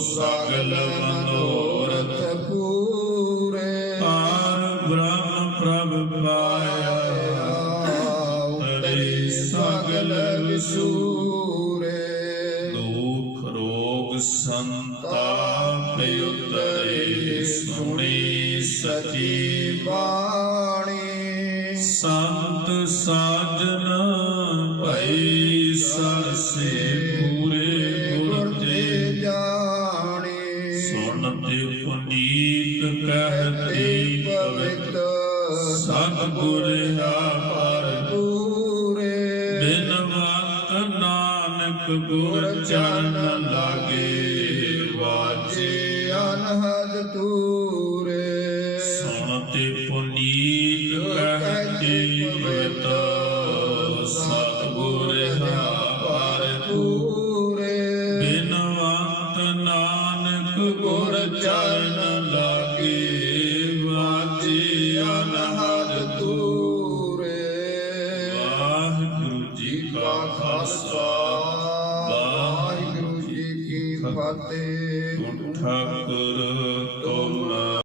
ਸਗਲ ਮਨੋਰਥ ਪੂਰੇ ਪਾਰ ਬ੍ਰਹਮ ਪ੍ਰਭ ਪਾਇਆ ਤੇਰੀ ਸਗਲ ਵਿਸੂਰੇ ਦੁਖ ਰੋਗ ਸੰਤਾਪ ਉਤਰੇ ਸੁਣੀ ਸਚੀ ਬਾਣੀ ਸੰਤ ਸਾਜਨ ਭਈ ਸਰਸੇ ਪੂਰੇ ਗੁਰ ਤੇ ਜਾਣੀ ਸੁਣਤੇ ਪੁਨੀਤ ਕਹਤੀ ਪਵਿੱਤ ਸਤਿਗੁਰ ਪਰ ਪੂਰੇ ਬਿਨਵੰਤ ਨਾਨਕ ਗੁਰ ਚਰਨ ਲਾਗੇ ਵਾਜੇ ਅਨਹਦ ਤੂਰੇ ਸੁਣਤੇ ਪੁਨੀਤ ਕਹਤੀ ਪਵਿੱਤ ਸਤਿਗੁਰ ਪਰ ਪੂਰੇ ਬਿਨਵੰਤ ਨਾਨਕ ਗੁਰ ਚਰਨ ਲਾਗੇ ਵਾਜੇ ਅਨਹਦ ਤੂਰੇ ਵਾਹਿਗੁਰੂ ਜੀ ਕਾ ਖਾਲਸਾ ਵਾਹਿਗੁਰੂ ਜੀ ਕੀ ਫਤਿਹ। ਠਾਕੁਰ ਤੁਮ